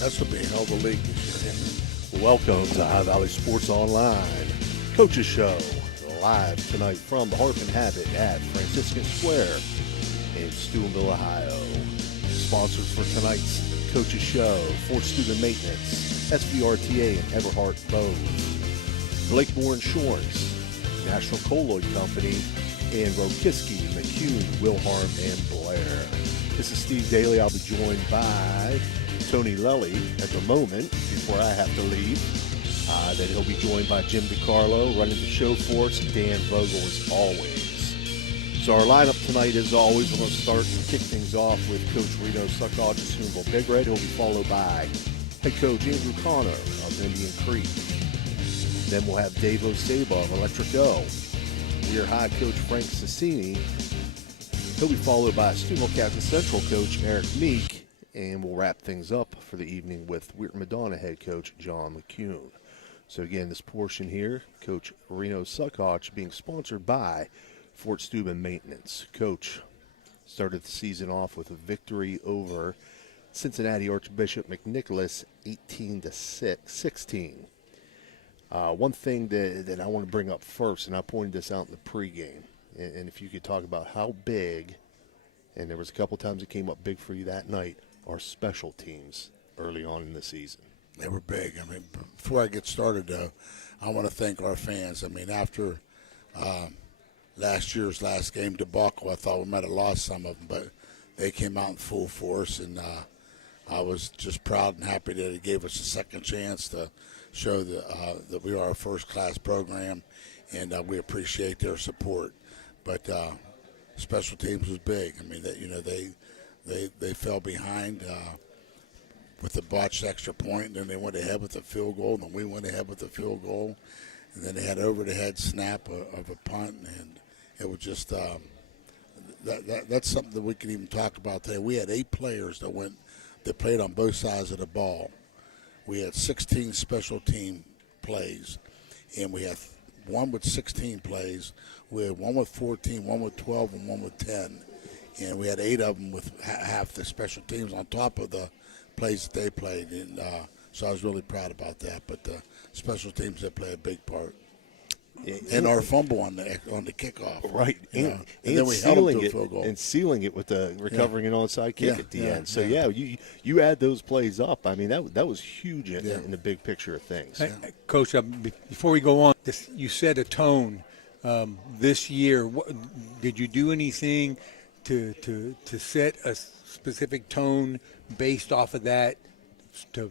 That's going to be a hell of a league this year. Welcome to High Valley Sports Online, Coach's Show, live tonight from the Harp and Habit at Franciscan Square in Steubenville, Ohio. Sponsors for tonight's Coach's Show, Fort Steuben Maintenance, SVRTA and Everhart Bose, Blakemore Insurance, National Colloid Company, and Rokiski, McCune, Wilharm, and Blair. This is Steve Daly. I'll be joined by Tony Lelly at the moment before I have to leave. Then he'll be joined by Jim DiCarlo running the show for us, Dan Vogel as always. So our lineup tonight, as always, we're going to start and kick things off with Coach Reno Suckage of Steubenville Big Red. He'll be followed by head coach Andrew Connor of Indian Creek. Then we'll have Dave Osaba of Electric O. Weir High coach Frank Sassini. He'll be followed by Steubenville Catholic Central coach Eric Meek. And we'll wrap things up for the evening with Weir Madonna head coach John McCune. So again, this portion here, Coach Reno Suckage being sponsored by Fort Steuben Maintenance. Coach started the season off with a victory over Cincinnati Archbishop McNicholas 18-16. One thing that I want to bring up first, and I pointed this out in the pregame, and if you could talk about how big, and there was a couple times it came up big for you that night, our special teams early on in the season. They were big. I mean, before I get started, though, I want to thank our fans. I mean, after last year's last game debacle, I thought we might have lost some of them, but they came out in full force, and I was just proud and happy that it gave us a second chance to show that we are a first-class program, and we appreciate their support. But special teams was big. I mean, they fell behind with the botched extra point, and then they went ahead with the field goal, and then we went ahead with the field goal, and then they had over-the-head snap of a punt, and it was just that's something that we can even talk about today. We had 8 players that played on both sides of the ball. We had 16 special team plays, and we had one with 16 plays. We had one with 14, one with 12, and one with 10. And we had 8 of them with half the special teams on top of the plays that they played. And so I was really proud about that. But the special teams did play a big part. And our fumble on the kickoff. Right. And then we held them to a field goal. And sealing it with the recovering an onside kick at the end. So, you add those plays up. I mean, that was huge in the big picture of things. Hey, Coach, before we go on, you set a tone this year. Did you do anything to set a specific tone based off of that to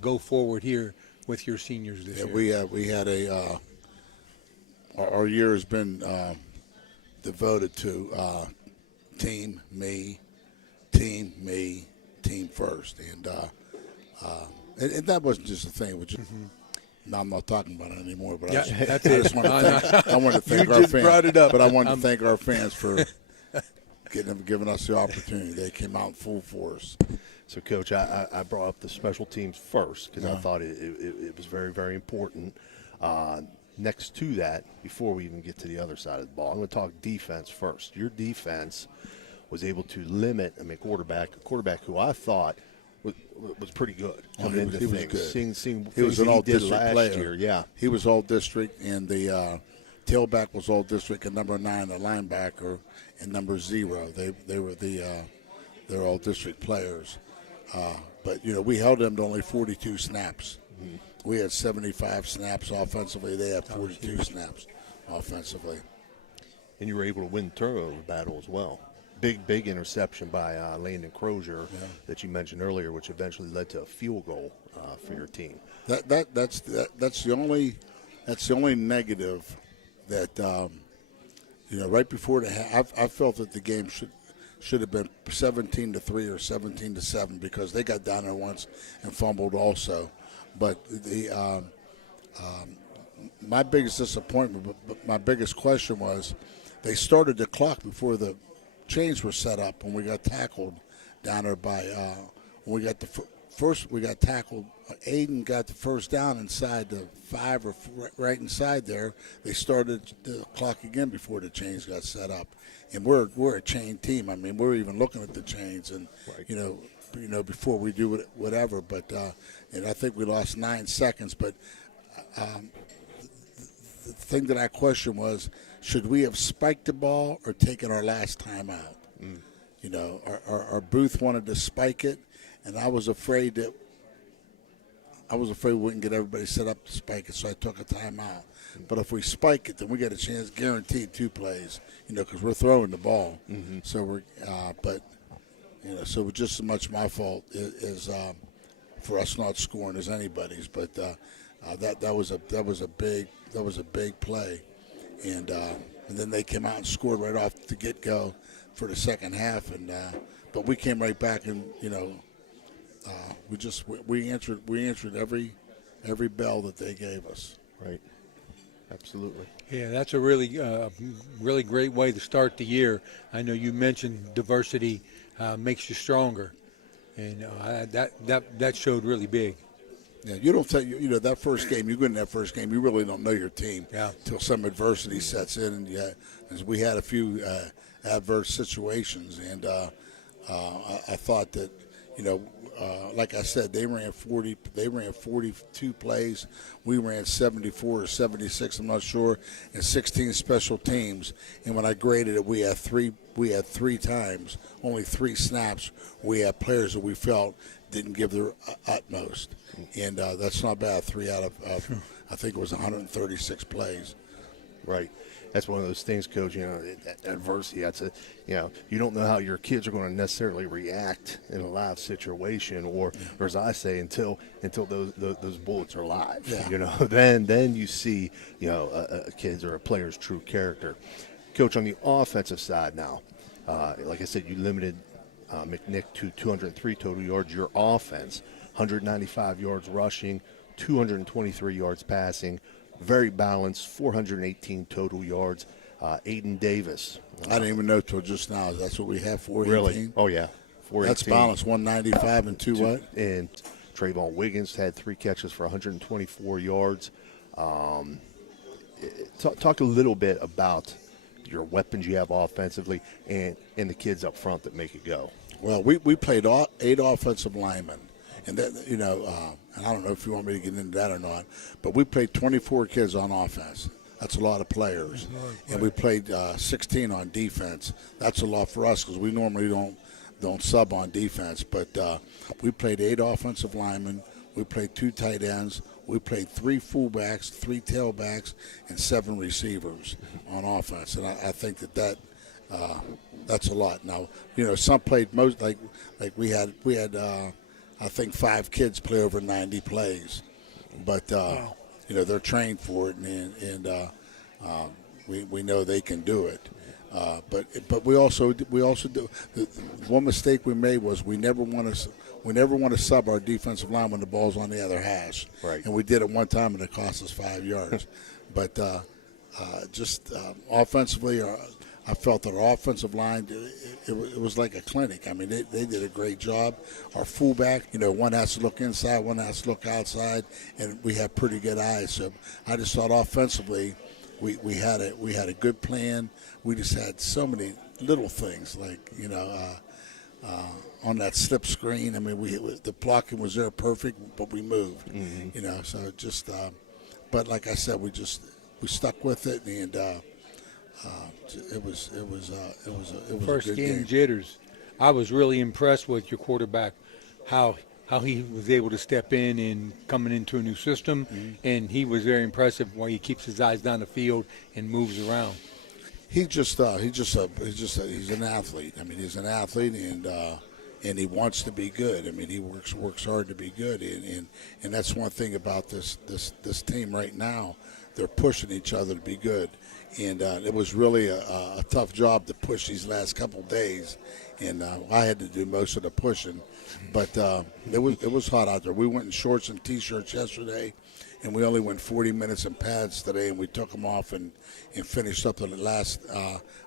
go forward here with your seniors this year? We had a our year has been devoted to team, me, team first, and that wasn't just a thing. It was just, now I'm not talking about it anymore, but I just want to thank our fans. Brought it up. But I want to thank our fans for giving us the opportunity. They came out in full force. So, Coach, I brought up the special teams first because I thought it was very, very important. Next to that, before we even get to the other side of the ball, I'm going to talk defense first. Your defense was able to limit a quarterback who I thought was pretty good coming into things. Was good. Seeing he was an all-district player. Year, yeah. He was all-district, and the tailback was all-district, and number 9, the linebacker, and number 0. They were they're all-district players. But, we held them to only 42 snaps. Mm-hmm. We had 75 snaps offensively. They had 42 snaps offensively. And you were able to win the turnover battle as well. Big interception by Landon Crozier that you mentioned earlier, which eventually led to a field goal for your team. That's the only negative that right before I felt that the game should have been 17-3 or 17-7 because they got down there once and fumbled also. But my biggest disappointment, my biggest question was they started the clock before the chains were set up when we got tackled down there by when we got first we got tackled. Aiden got the first down inside the 5 or right inside there. They started the clock again before the chains got set up. And we're a chain team. I mean, we're even looking at the chains, and before we do whatever. But and I think we lost 9 seconds. But the thing that I questioned was, should we have spiked the ball or taken our last time out? Our booth wanted to spike it, and I was afraid we wouldn't get everybody set up to spike it, so I took a timeout. But if we spike it, then we get a chance, guaranteed 2 plays, because we're throwing the ball. So so it was just as much my fault as for us not scoring as anybody's. But that was a big play, and then they came out and scored right off the get go for the second half, and but we came right back and we answered every bell that they gave us. Right. Absolutely. Yeah, that's a really great way to start the year. I know you mentioned diversity makes you stronger, and that showed really big. Yeah, you don't take that first game. You go in that first game, you really don't know your team until some adversity sets in, and as we had a few adverse situations, and I thought that like I said, they ran 42 plays. We ran 74 or 76, I'm not sure, and 16 special teams. And when I graded it, we had three times, only 3 snaps. We had players that we felt didn't give their utmost, and that's not bad. 3 out of I think it was 136 plays. Right. That's one of those things, Coach. Adversity. That's you don't know how your kids are going to necessarily react in a live situation, or as I say, until those bullets are live. Yeah. Then you see a kid's or a player's true character. Coach, on the offensive side now, like I said, you limited McNick to 203 total yards. Your offense, 195 yards rushing, 223 yards passing. Very balanced, 418 total yards. Aiden Davis. I didn't even know till just now. That's what we have, 418? Really? Oh, yeah. 418. That's balanced, 195 and 2 what? And Trayvon Wiggins had 3 catches for 124 yards. Talk a little bit about your weapons you have offensively and the kids up front that make it go. Well, we played 8 offensive linemen. And that, and I don't know if you want me to get into that or not, but we played 24 kids on offense. That's a lot of players. And we played 16 on defense. That's a lot for us because we normally don't sub on defense. But we played 8 offensive linemen. We played 2 tight ends. We played 3 fullbacks, 3 tailbacks, and 7 receivers on offense. And I think that's a lot. Now, some played most like we had. I think 5 kids play over 90 plays, but they're trained for it, and we know they can do it. But we also do. One mistake we made was we never want to sub our defensive line when the ball's on the other hash. Right. And we did it one time, and it cost us 5 yards. But offensively, I felt that our offensive line, it was like a clinic. I mean, they did a great job. Our fullback, one has to look inside, one has to look outside, and we have pretty good eyes. So I just thought offensively, we had a good plan. We just had so many little things like on that slip screen. I mean, the blocking was there perfect, but we moved. Mm-hmm. So just. But like I said, we stuck with it, and. It was First a good game game. jitters. I was really impressed with your quarterback, how he was able to step in and coming into a new system, and he was very impressive while he keeps his eyes down the field and moves around. He's an athlete. I mean, he's an athlete, and he wants to be good. I mean, he works hard to be good, and that's one thing about this team right now. They're pushing each other to be good. And it was really a tough job to push these last couple of days, and I had to do most of the pushing. But it was hot out there. We went in shorts and T-shirts yesterday, and we only went 40 minutes in pads today, and we took them off and finished up the last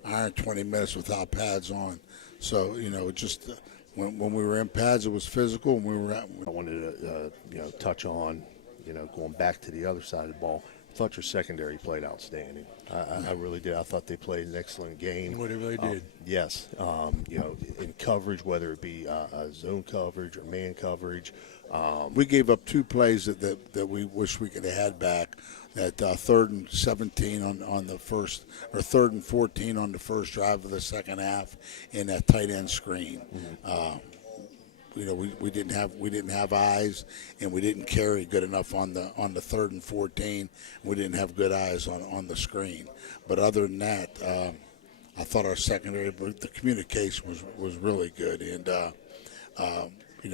hour 20 minutes without pads on. So just when we were in pads, it was physical. And we were I wanted to touch on going back to the other side of the ball. thought your secondary played outstanding. I really did. I thought they played an excellent game. What they really did. Yes. In coverage, whether it be zone coverage or man coverage. We gave up 2 plays that we wish we could have had back. That 3rd and 17 on the first, or 3rd and 14 on the first drive of the second half, and that tight end screen. We didn't have eyes, and we didn't carry good enough on the 3rd and 14. We didn't have good eyes on the screen. But other than that, I thought our secondary, the communication was really good, and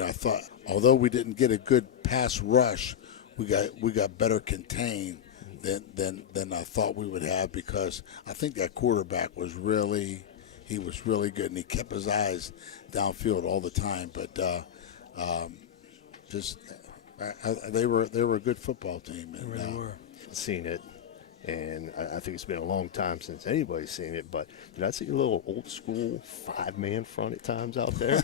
I thought although we didn't get a good pass rush, we got better contained than I thought we would have, because I think that quarterback was really good, and he kept his eyes downfield all the time. But they were a good football team. And, They really were. Seen it, and I think it's been a long time since anybody's seen it, but did I see a little old school 5-man front at times out there?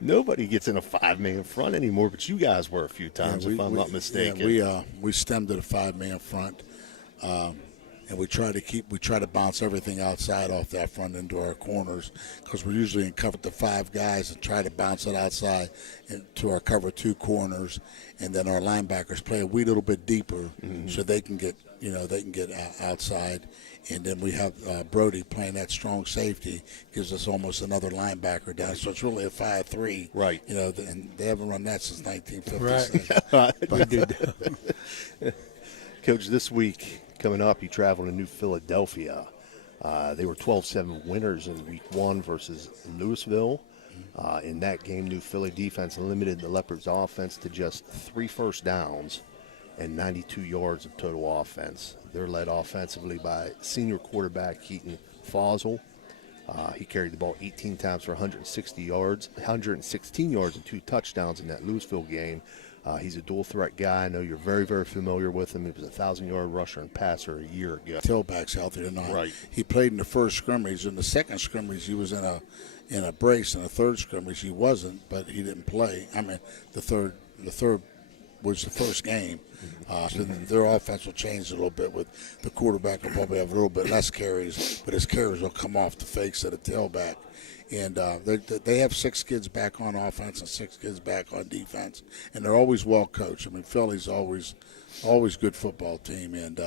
Nobody gets in a 5-man front anymore, but you guys were a few times, if I'm not mistaken. Yeah, we stemmed at a 5-man front, and we try to bounce everything outside off that front into our corners, because we're usually in cover the 5 guys, and try to bounce it outside into our cover 2 corners, and then our linebackers play a wee little bit deeper, so they can get outside, and then we have Brody playing that strong safety, gives us almost another linebacker down. So it's really a 5-3, right? And they haven't run that since 1956. Right. But did. Coach, this week coming up, you travel to New Philadelphia. They were 12-7 winners in Week 1 versus Louisville. In that game, New Philly defense limited the Leopards' offense to just 3 first downs and 92 yards of total offense. They're led offensively by senior quarterback Keaton Fossil. He carried the ball 18 times for 116 yards and 2 touchdowns in that Louisville game. He's a dual-threat guy. I know you're very, very familiar with him. He was a 1,000-yard rusher and passer a year ago. Tailback's healthy or not. Right. He played in the first scrimmage. In the second scrimmage, he was in a brace. In the third scrimmage, he wasn't, but he didn't play. I mean, the third was the first game. So their offense will change a little bit. With the quarterback will probably have a little bit less carries, but his carries will come off the fakes of the tailback. And they have 6 kids back on offense and 6 kids back on defense, and they're always well coached. I mean, Philly's always good football team, and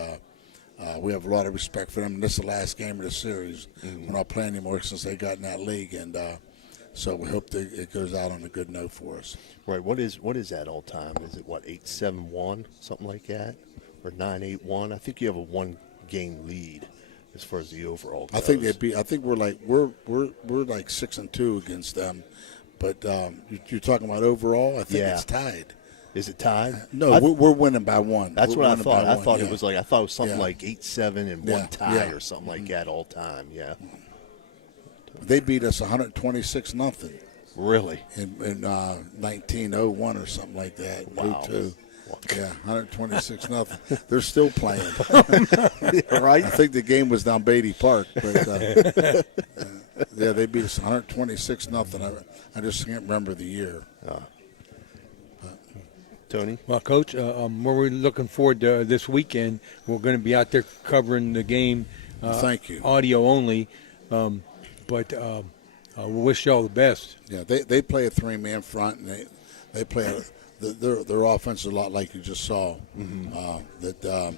we have a lot of respect for them. And this is the last game of the series. We're not playing anymore since they got in that league, and so we hope that it goes out on a good note for us. Right. What is that all time? Is it 8-7-1, something like that, or 9-8-1? I think you have a 1-game lead as far as the overall goes. I think we're like 6-2 against them, but you're talking about overall. I think it's tied. Is it tied? No, we're winning by 1. That's what I thought. I thought it was something like 8-7 and 1 tie or something like that all time. Yeah. They beat us 126-0. Really? In 1901 or something like that. Wow. 02. Yeah, 126-0. They're still playing. Right? I think the game was down Beatty Park, but they beat us 126-0. I just can't remember the year. Tony? Well, Coach, we're looking forward to this weekend. We're going to be out there covering the game. Thank you. Audio only, but we wish you all the best. Yeah, they play a 3-man front, and they play their offense is a lot like you just saw. That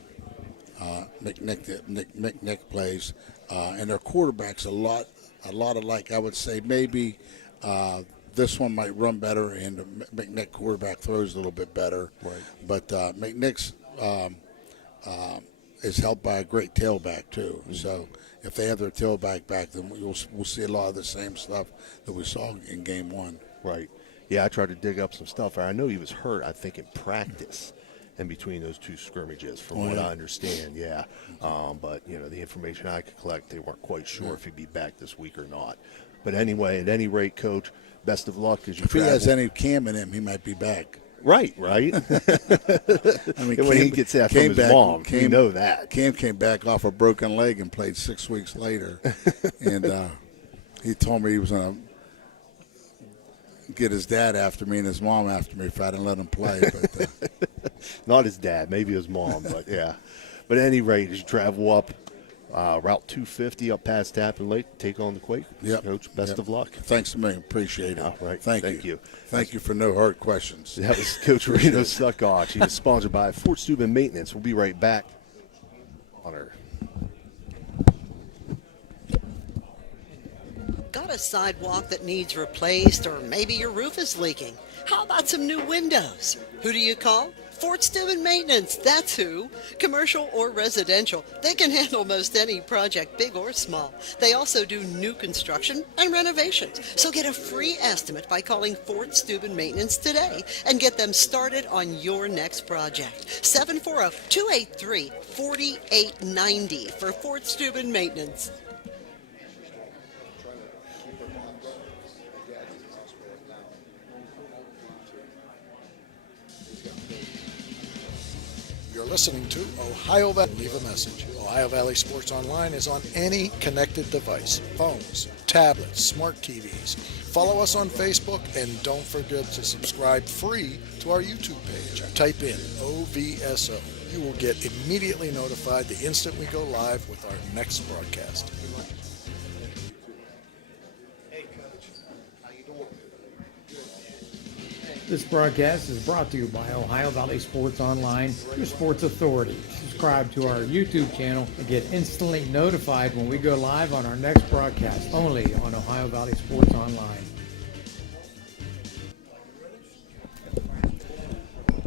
McNick plays, and their quarterback's a lot alike. I would say maybe this one might run better, and the McNick quarterback throws a little bit better. Right. But McNick's is helped by a great tailback too. So if they have their tailback back, then we'll see a lot of the same stuff that we saw in Game 1. Right. Yeah, I tried to dig up some stuff. I know he was hurt, I think, in practice in between those 2 scrimmages, from what I understand, yeah. But, the information I could collect, they weren't quite sure if he'd be back this week or not. But anyway, at any rate, Coach, best of luck as you If he has any Cam in him, he might be back. Right. I mean, when he gets that from his mom, we know that. Cam came back off a broken leg and played 6 weeks later. And he told me he was going to get his dad after me and his mom after me if I didn't let him play. But Not his dad, maybe his mom, but yeah. But at any rate, as you travel up Route 250 up past Tappan Lake, take on the Quakers. Yep. Coach, best Yep. of luck. Thanks a million. Appreciate it. All right. Thank you. Thank you for no hard questions. That was Coach Reno Stuckach. He was sponsored by Fort Steuben Maintenance. We'll be right back. Honor. Got a sidewalk that needs replaced, or maybe your roof is leaking? How about some new windows? Who do you call? Fort Steuben Maintenance, that's who. Commercial or residential, they can handle most any project, big or small. They also do new construction and renovations. So get a free estimate by calling Fort Steuben Maintenance today and get them started on your next project. 740-283-4890 for Fort Steuben Maintenance. You're listening to Ohio Valley. Leave a message. Ohio Valley Sports Online is on any connected device, phones, tablets, smart TVs. Follow us on Facebook and don't forget to subscribe free to our YouTube page. Type in OVSO. You will get immediately notified the instant we go live with our next broadcast. This broadcast is brought to you by Ohio Valley Sports Online, your sports authority. Subscribe to our YouTube channel and get instantly notified when we go live on our next broadcast, only on Ohio Valley Sports Online.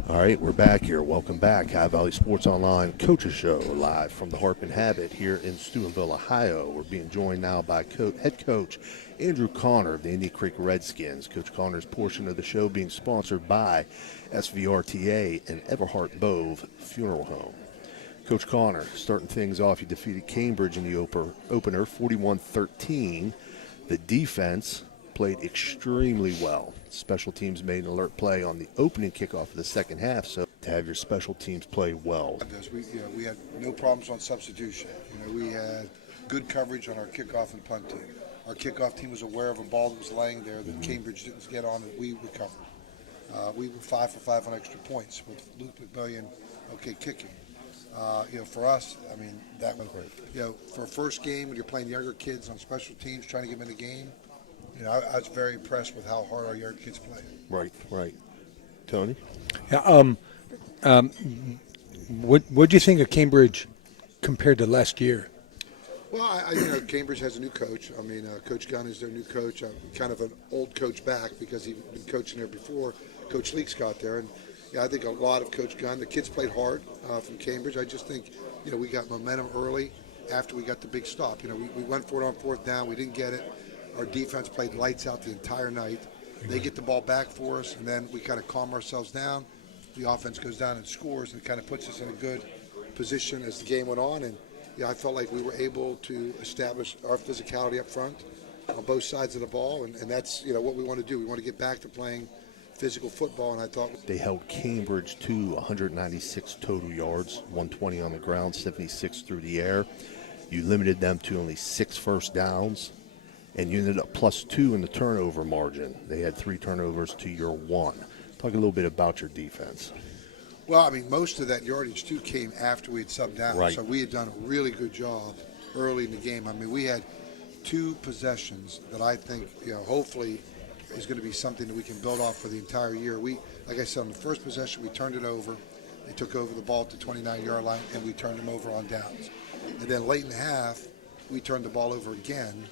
All right, we're back here. Welcome back. Ohio Valley Sports Online Coaches Show, live from the Harp and Habit here in Steubenville, Ohio. We're being joined now by head coach Andrew Connor of the Indian Creek Redskins. Coach Connor's portion of the show being sponsored by SVRTA and Everhart Bove Funeral Home. Coach Connor, starting things off, you defeated Cambridge in the opener 41-13. The defense played extremely well. Special teams made an alert play on the opening kickoff of the second half, so to have your special teams play well. We had no problems on substitution. We had good coverage on our kickoff and punt team. Our kickoff team was aware of a ball that was laying there that Cambridge didn't get on, and we recovered. We were 5 for 5 on extra points with Luke McMillian, kicking. For us, that was, for a first game when you're playing younger kids on special teams, trying to get them in the game, I was very impressed with how hard our younger kids play. Right. Tony? Yeah, what do you think of Cambridge compared to last year? Well, Cambridge has a new coach. Coach Gunn is their new coach. Kind of an old coach back because he'd been coaching there before Coach Leaks got there. And I think a lot of Coach Gunn. The kids played hard from Cambridge. I just think, we got momentum early after we got the big stop. We went for it on fourth down. We didn't get it. Our defense played lights out the entire night. They get the ball back for us, and then we kind of calm ourselves down. The offense goes down and scores, and it kind of puts us in a good position as the game went on. And I felt like we were able to establish our physicality up front on both sides of the ball, and that's what we want to do. We want to get back to playing physical football, and I thought They held Cambridge to 196 total yards, 120 on the ground, 76 through the air. You limited them to only 6 first downs, and you ended up +2 in the turnover margin. They had 3 turnovers to your 1. Talk a little bit about your defense. Well, most of that yardage, too, came after we had subbed down. Right. So we had done a really good job early in the game. We had 2 possessions that I think, hopefully is going to be something that we can build off for the entire year. Like I said, on the first possession, we turned it over. They took over the ball at the 29-yard line, and we turned them over on downs. And then late in the half, we turned the ball over again.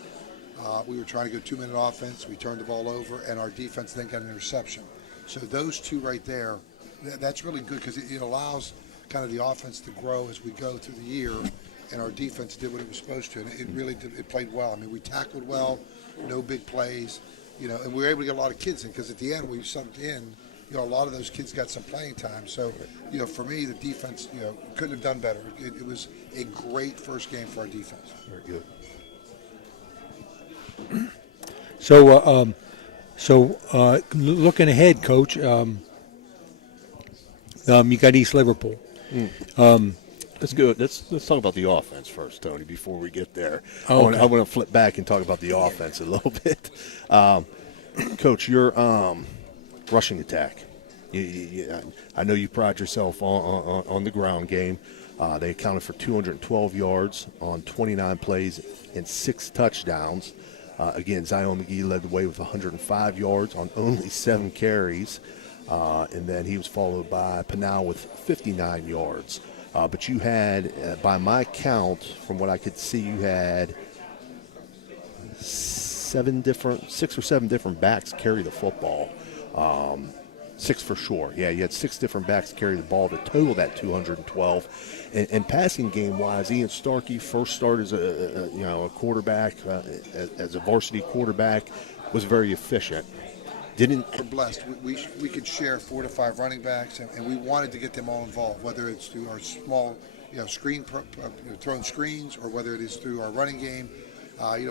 We were trying to go 2-minute offense. We turned the ball over, and our defense then got an interception. So those 2 right there, that's really good because it allows kind of the offense to grow as we go through the year, and our defense did what it was supposed to, and it really did. It played well. We tackled well, no big plays, and we were able to get a lot of kids in because at the end we subbed in. A lot of those kids got some playing time. So, for me, the defense, couldn't have done better. It was a great first game for our defense. Very good. So looking ahead, Coach, you got East Liverpool. That's good. Let's talk about the offense first, Tony, before we get there. Oh, okay. I want to flip back and talk about the offense a little bit. Coach, your rushing attack, I know you pride yourself on the ground game. They accounted for 212 yards on 29 plays and 6 touchdowns. Again, Zion McGee led the way with 105 yards on only 7 carries. And then he was followed by Pinal with 59 yards. But you had, by my count, from what I could see, you had 6 or 7 different backs carry the football. 6 for sure. Yeah, you had 6 different backs carry the ball to total that 212. And passing game wise, Ian Starkey first started as a quarterback, as a varsity quarterback, was very efficient. We're blessed. We could share 4 to 5 running backs, and we wanted to get them all involved, whether it's through our small, throwing screens, or whether it is through our running game.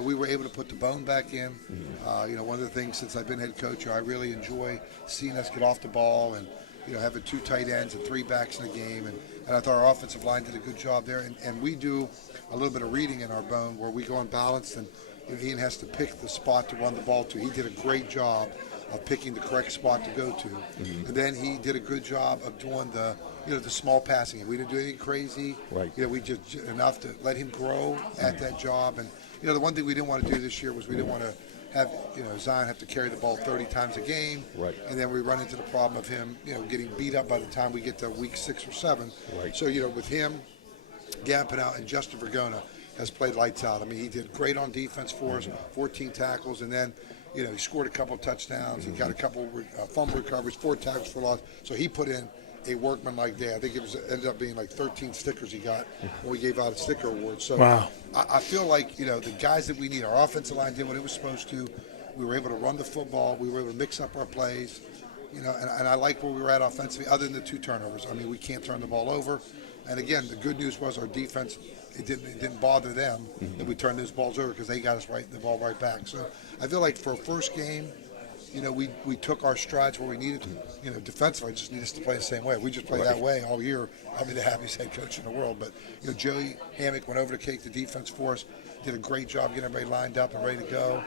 We were able to put the bone back in. One of the things since I've been head coach, I really enjoy seeing us get off the ball and having 2 tight ends and 3 backs in the game. And I thought our offensive line did a good job there. And we do a little bit of reading in our bone where we go unbalanced, and Ian has to pick the spot to run the ball to. He did a great job of picking the correct spot to go to. Mm-hmm. And then he did a good job of doing the small passing. We didn't do anything crazy. Right. We just enough to let him grow at that job. And the one thing we didn't want to do this year was we didn't want to have Zion have to carry the ball 30 times a game. Right. And then we run into the problem of him getting beat up by the time we get to week 6 or 7. Right. So with him, Gavin Pinal and Justin Vergona has played lights out. I mean, he did great on defense for us, 14 tackles, and then he scored a couple of touchdowns. He got a couple fumble recoveries, 4 tackles for loss. So he put in a workman-like day. I think ended up being like 13 stickers he got when we gave out a sticker award. So wow. I feel like the guys that we need, our offensive line did what it was supposed to. We were able to run the football. We were able to mix up our plays. And I like where we were at offensively, other than the 2 turnovers. I mean, we can't turn the ball over. And again, the good news was our defense. It didn't bother them that we turned those balls over because they got us the ball right back. So I feel like for a first game, we took our strides where we needed to. Defensively, just need us to play the same way. We just play that way all year. I'll be the happiest head coach in the world. But Joey Hammock went over to take the defense for us. Did a great job getting everybody lined up and ready to go.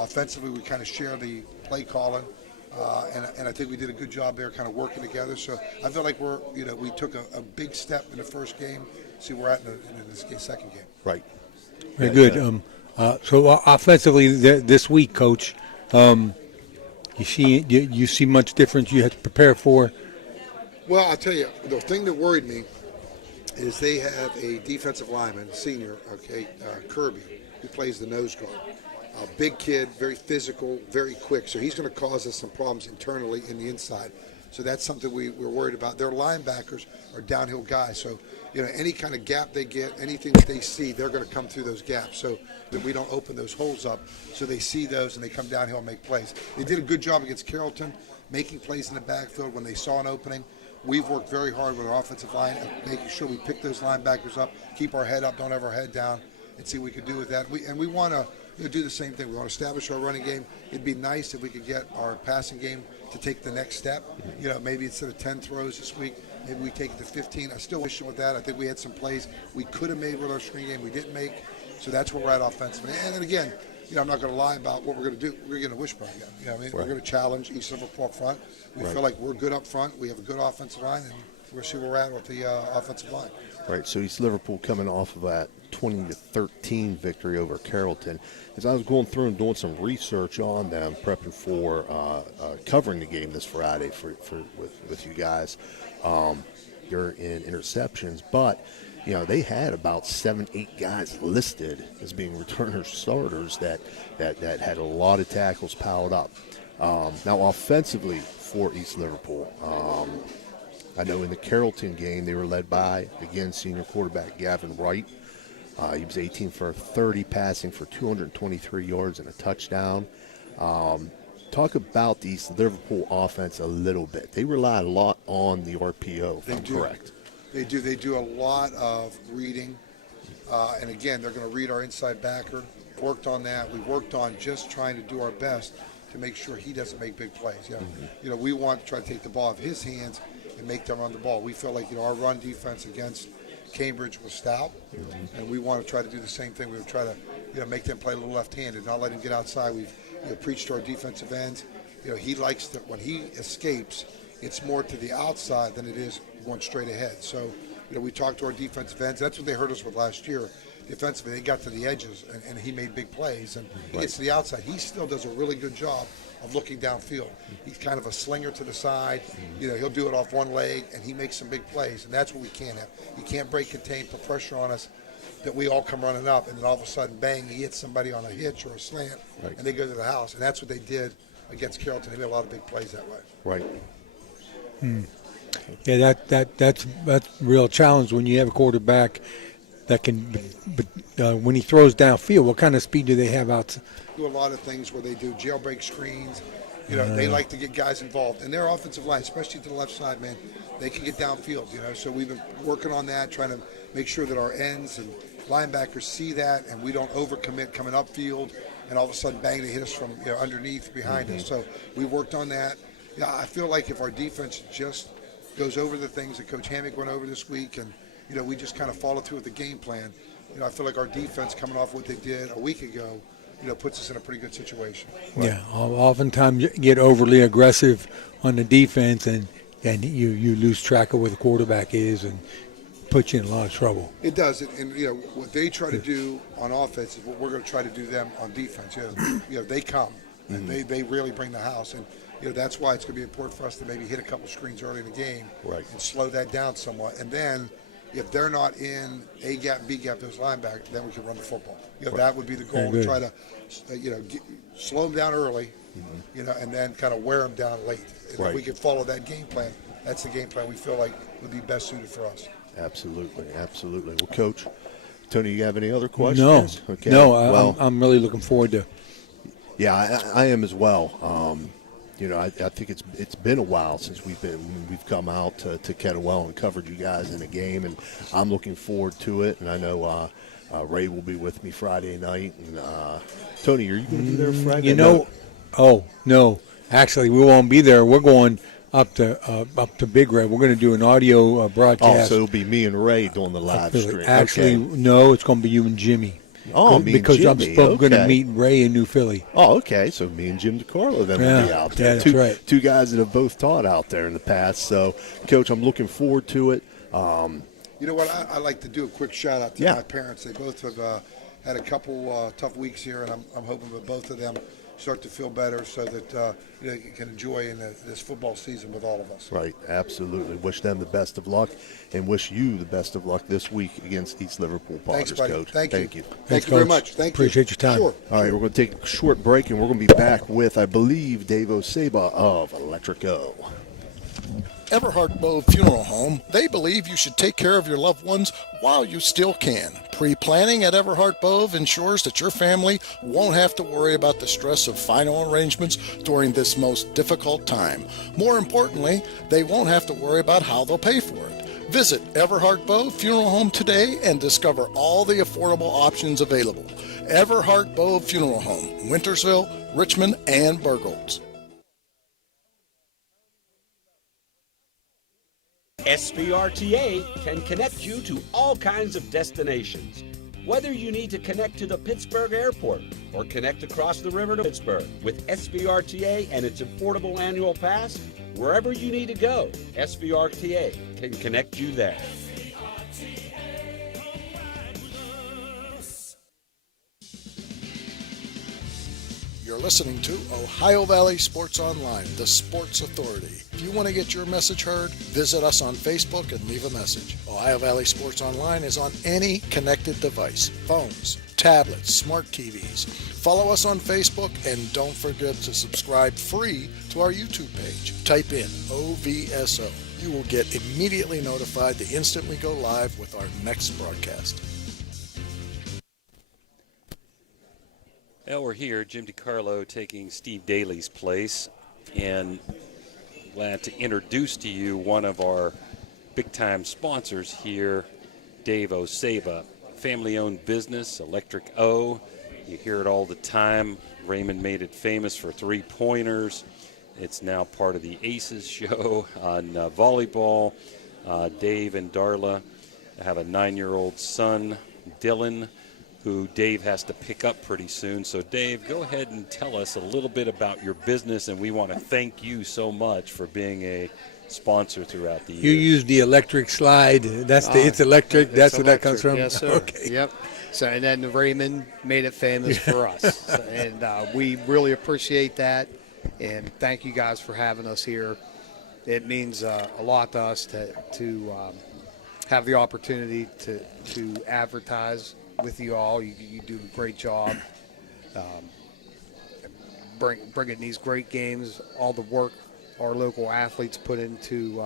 Offensively, we kind of share the play calling. And I think we did a good job there, kind of working together. So I feel like we took a big step in the first game. See where we're at in this second game. Right. Very good. So offensively this week, Coach, you see much difference you had to prepare for? Well, I'll tell you, the thing that worried me is they have a defensive lineman, senior, Kirby, who plays the nose guard. A big kid, very physical, very quick. So he's going to cause us some problems internally in the inside. So that's something we're worried about. Their linebackers are downhill guys. So, any kind of gap they get, anything that they see, they're going to come through those gaps so that we don't open those holes up. So they see those and they come downhill and make plays. They did a good job against Carrollton, making plays in the backfield when they saw an opening. We've worked very hard with our offensive line, making sure we pick those linebackers up, keep our head up, don't have our head down, and see what we can do with that. We want to do the same thing. We want to establish our running game. It'd be nice if we could get our passing game to take the next step. Maybe instead of 10 throws this week, maybe we take it to 15. I still wish with that. I think we had some plays we could have made with our screen game we didn't make. So that's where we're at offensively. And then again, I'm not going to lie about what we're going to do. We're going to wishbone again. We're going to challenge East Liverpool up front. We feel like we're good up front. We have a good offensive line, and we'll see where we're at with the offensive line. Right, so East Liverpool coming off of that 20-13 victory over Carrollton. As I was going through and doing some research on them, prepping for covering the game this Friday with you guys, you're in interceptions, but they had about 7-8 guys listed as being returner starters that had a lot of tackles piled up. Now offensively for East Liverpool, I know in the Carrollton game they were led by, again, senior quarterback Gavin Wright. He was 18 for 30, passing for 223 yards and a touchdown. Talk about the East Liverpool offense a little bit. They rely a lot on the RPO, if I'm correct. They do. They do a lot of reading. And again, they're going to read our inside backer. Worked on that. We worked on just trying to do our best to make sure he doesn't make big plays. We want to try to take the ball out of his hands and make them run the ball. We feel like our run defense against Cambridge was stout, and we want to try to do the same thing. We would try to make them play a little left-handed, not let him get outside. We've preached to our defensive ends. He likes that when he escapes, it's more to the outside than it is going straight ahead. So, we talked to our defensive ends. That's what they hurt us with last year. Defensively, they got to the edges, and he made big plays. And he gets to the outside. He still does a really good job of looking downfield. He's kind of a slinger to the side. He'll do it off one leg, and he makes some big plays. And that's what we can't have. He can't break, contain, put pressure on us that we all come running up, and then all of a sudden, bang, he hits somebody on a hitch or a slant, and they go to the house. And that's what they did against Carrollton. They made a lot of big plays that way. Right. Yeah, that's a real challenge when you have a quarterback that can, but when he throws downfield, what kind of speed do they have out? Do a lot of things where they do jailbreak screens. They like to get guys involved. And their offensive line, especially to the left side, man, they can get downfield, So we've been working on that, trying to make sure that our ends and linebackers see that and we don't overcommit coming upfield and all of a sudden, bang, they hit us from underneath, behind us. So we worked on that. I feel like if our defense just goes over the things that Coach Hammock went over this week and, we just kind of follow through with the game plan, I feel like our defense coming off what they did a week ago, puts us in a pretty good situation. Yeah, oftentimes you get overly aggressive on the defense and you lose track of where the quarterback is and puts you in a lot of trouble. It does, and what they try to do on offense is what we're going to try to do them on defense. They come and they really bring the house, and that's why it's going to be important for us to maybe hit a couple screens early in the game and slow that down somewhat, and then if they're not in A gap, B gap, those linebackers, then we can run the football. That would be the goal, to try to, slow them down early, and then kind of wear them down late. And if we can follow that game plan, that's the game plan we feel like would be best suited for us. Absolutely. Well, Coach, Tony, you have any other questions? No. Okay. No, I'm really looking forward to. Yeah, I am as well. I think it's been a while since we've come out to Kettlewell and covered you guys in a game, and I'm looking forward to it. And I know Ray will be with me Friday night. And Tony, are you going to be there Friday? Oh no, actually we won't be there. We're going up to Big Red. We're going to do an audio broadcast. Oh, so it'll be me and Ray doing the live stream. Actually, no, it's going to be you and Jimmy. Oh, me because and Jimmy. I'm going to meet Ray in New Philly. Oh, okay. So me and Jim DeCarlo then will be out there. Yeah, that's right. Two guys that have both taught out there in the past. So, Coach, I'm looking forward to it. You know what? I like to do a quick shout out to my parents. They both have had a couple tough weeks here, and I'm hoping that both of them start to feel better so that they can enjoy in this football season with all of us. Right, absolutely. Wish them the best of luck, and wish you the best of luck this week against East Liverpool Potters. Thanks, buddy. Coach. Thank you. Thanks, you very Coach. much. Thank Appreciate you. your time. Sure. All right, we're going to take a short break, and we're going to be back with, I believe, Dave Oseba of Electric O. Everhart Bow Funeral Home, they believe you should take care of your loved ones while you still can. Pre-planning at Everhart Bove ensures that your family won't have to worry about the stress of final arrangements during this most difficult time. More importantly, they won't have to worry about how they'll pay for it. Visit Everhart Bow Funeral Home today and discover all the affordable options available. Everhart Bow Funeral Home, Wintersville, Richmond, and Burgolds. SVRTA can connect you to all kinds of destinations. Whether you need to connect to the Pittsburgh airport or connect across the river to Pittsburgh, with SVRTA and its affordable annual pass, wherever you need to go, SVRTA can connect you there. You're listening to Ohio Valley Sports Online, the sports authority. If you want to get your message heard, visit us on Facebook and leave a message. Ohio Valley Sports Online is on any connected device, phones, tablets, smart TVs. Follow us on Facebook and don't forget to subscribe free to our YouTube page. Type in OVSO. You will get immediately notified the instant we go live with our next broadcast. Well, we're here, Jim DeCarlo taking Steve Daly's place, and glad to introduce to you one of our big-time sponsors here, Dave Oseba. Family-owned business, Electric O. You hear it all the time. Raymond made it famous for three-pointers. It's now part of the Aces show on volleyball. Dave and Darla have a 9-year-old son, Dylan, who Dave has to pick up pretty soon. So, Dave, go ahead and tell us a little bit about your business, and we want to thank you so much for being a sponsor throughout the years. You use the electric slide. It's electric. That's where that comes from. Yes, sir. Okay. Yep. So, and then Raymond made it famous for us, so, and we really appreciate that. And thank you guys for having us here. It means a lot to us to have the opportunity to advertise with you all. You do a great job bringing these great games, all the work our local athletes put into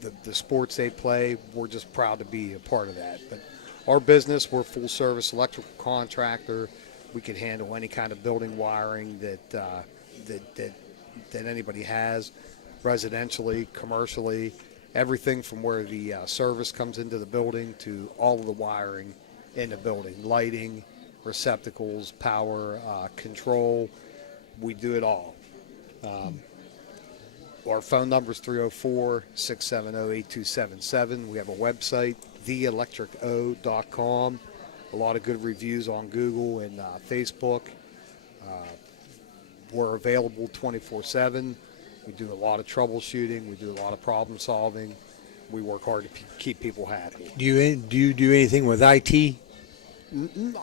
the sports they play. We're just proud to be a part of that. But our business, we're a full-service electrical contractor. We can handle any kind of building wiring that anybody has, residentially, commercially, everything from where the service comes into the building to all of the wiring in the building, lighting, receptacles, power, control. We do it all. Our phone number is 304-670-8277. We have a website, theelectrico.com. A lot of good reviews on Google and Facebook. We're available 24/7. We do a lot of troubleshooting. We do a lot of problem solving. We work hard to keep people happy. Do you do anything with IT?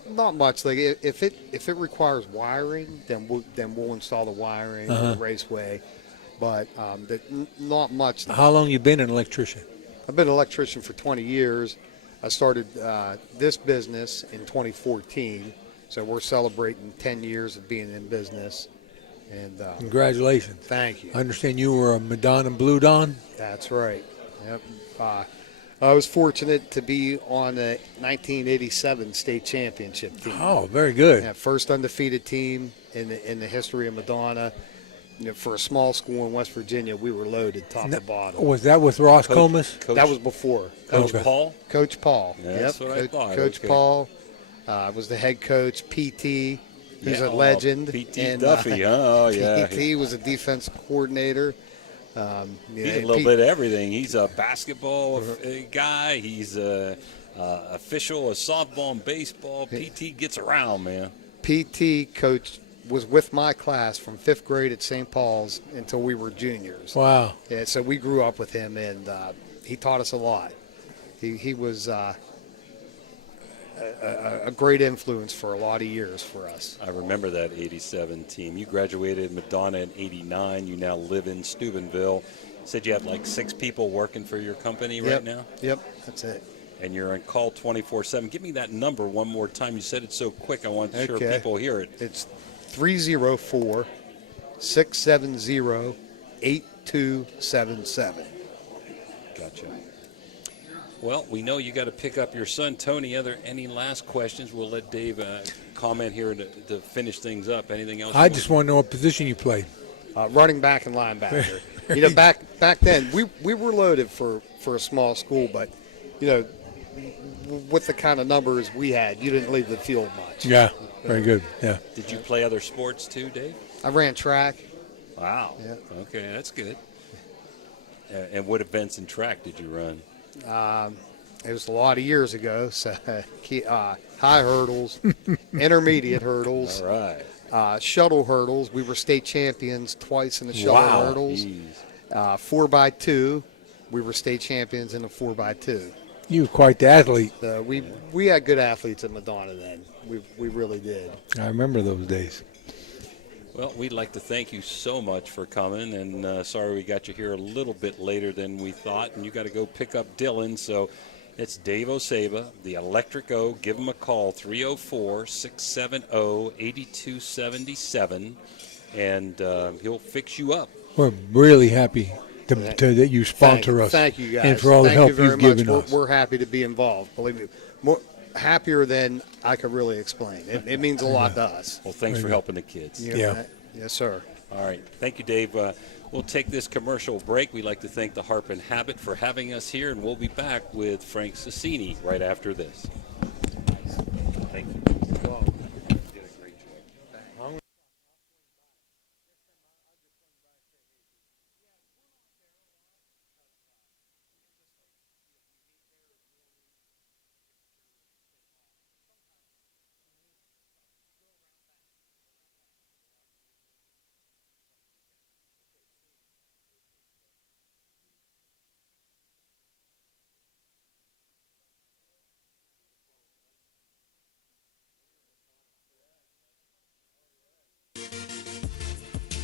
Not much. Like if it requires wiring, then we'll install the wiring on the raceway. But not much. How long you been an electrician? I've been an electrician for 20 years. I started this business in 2014, so we're celebrating 10 years of being in business. And Congratulations. Thank you. I understand you were a Madonna Blue Don? That's right. Yep. I was fortunate to be on the 1987 state championship team. Oh, very good. Yeah, first undefeated team in the history of Madonna. For a small school in West Virginia, we were loaded top to bottom. Was that with Ross Comas? That was before. Coach Paul? Coach Paul. Yeah, that's what I thought. Coach Okay. Paul was the head coach. PT, who's a legend. PT Duffy, huh? Oh, yeah. PT was a defense coordinator. He's a little bit of everything. He's a basketball guy. He's a official, a softball and baseball. PT gets around, man. PT coach was with my class from 5th grade at St. Paul's until we were juniors. Wow. Yeah, so we grew up with him, and he taught us a lot. He was a great influence for a lot of years for us. I remember that 87 team. You graduated Madonna in 89. You now live in Steubenville. Said you have like 6 people working for your company right now? Yep, that's it. And you're on call 24/7. Give me that number one more time. You said it so quick. I want to sure Okay. people hear it. It's 304-670-8277. Gotcha. Well, we know you got to pick up your son, Tony. Any last questions? We'll let Dave comment here to finish things up. Anything else? I just want to know what position you played. Running back and linebacker. Back then, we were loaded for a small school, but, with the kind of numbers we had, you didn't leave the field much. Yeah, very good. Yeah. Did you play other sports too, Dave? I ran track. Wow. Yeah. Okay, that's good. And what events in track did you run? It was a lot of years ago, so high hurdles, intermediate hurdles, All right. shuttle hurdles. We were state champions twice in the shuttle Wow. hurdles. Jeez. 4x2, we were state champions in the 4x2. You were quite the athlete. We had good athletes at Madonna then. We really did. I remember those days. Well, we'd like to thank you so much for coming, and sorry we got you here a little bit later than we thought, and you got to go pick up Dylan. So it's Dave Oseba, the Electric O. Give him a call, 304-670-8277, and he'll fix you up. We're really happy that you sponsor us. Thank you, guys. And for all the Thank help you very you've much. given us. We're happy to be involved. Believe me, more happier than I could really explain. It means a lot to us. Well, thanks for helping the kids. Yeah. Yes, sir. All right. Thank you, Dave. We'll take this commercial break. We'd like to thank the Harp & Habit for having us here, and we'll be back with Frank Sassini right after this. Thank you.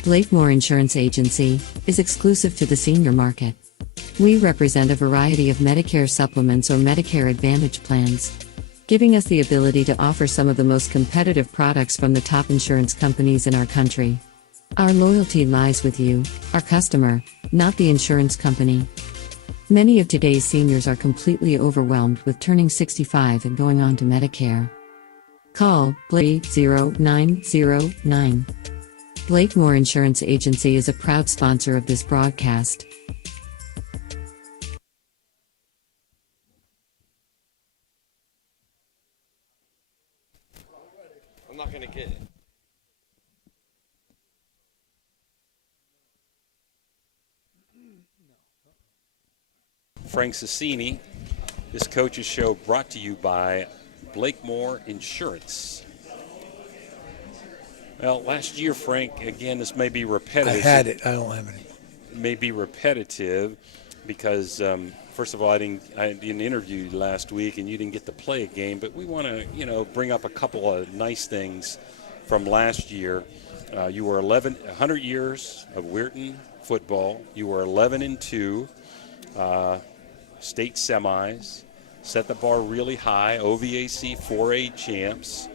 Blakemore Insurance Agency is exclusive to the senior market. We represent a variety of Medicare supplements or Medicare Advantage plans, giving us the ability to offer some of the most competitive products from the top insurance companies in our country. Our loyalty lies with you, our customer, not the insurance company. Many of today's seniors are completely overwhelmed with turning 65 and going on to Medicare. Call Blake 0909. Blakemore Insurance Agency is a proud sponsor of this broadcast. I'm not going to get it. Frank Sassini, this coach's show brought to you by Blakemore Insurance. Well, last year, Frank, again, this may be repetitive. I had it. I don't have any. It may be repetitive because, first of all, I didn't interview you last week, and you didn't get to play a game. But we want to, bring up a couple of nice things from last year. You were 100 years of Weirton football. You were 11-2, state semis. Set the bar really high. OVAC 4A champs.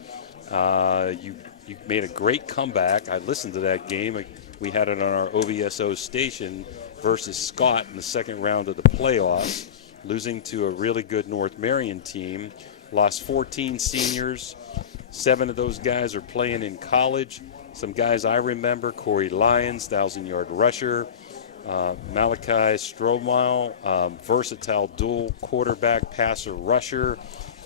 You made a great comeback. I listened to that game. We had it on our OVSO station versus Scott in the second round of the playoffs, losing to a really good North Marion team. Lost 14 seniors. 7 of those guys are playing in college. Some guys I remember, Corey Lyons, 1,000-yard rusher, Malachi Stromile, versatile dual quarterback, passer, rusher,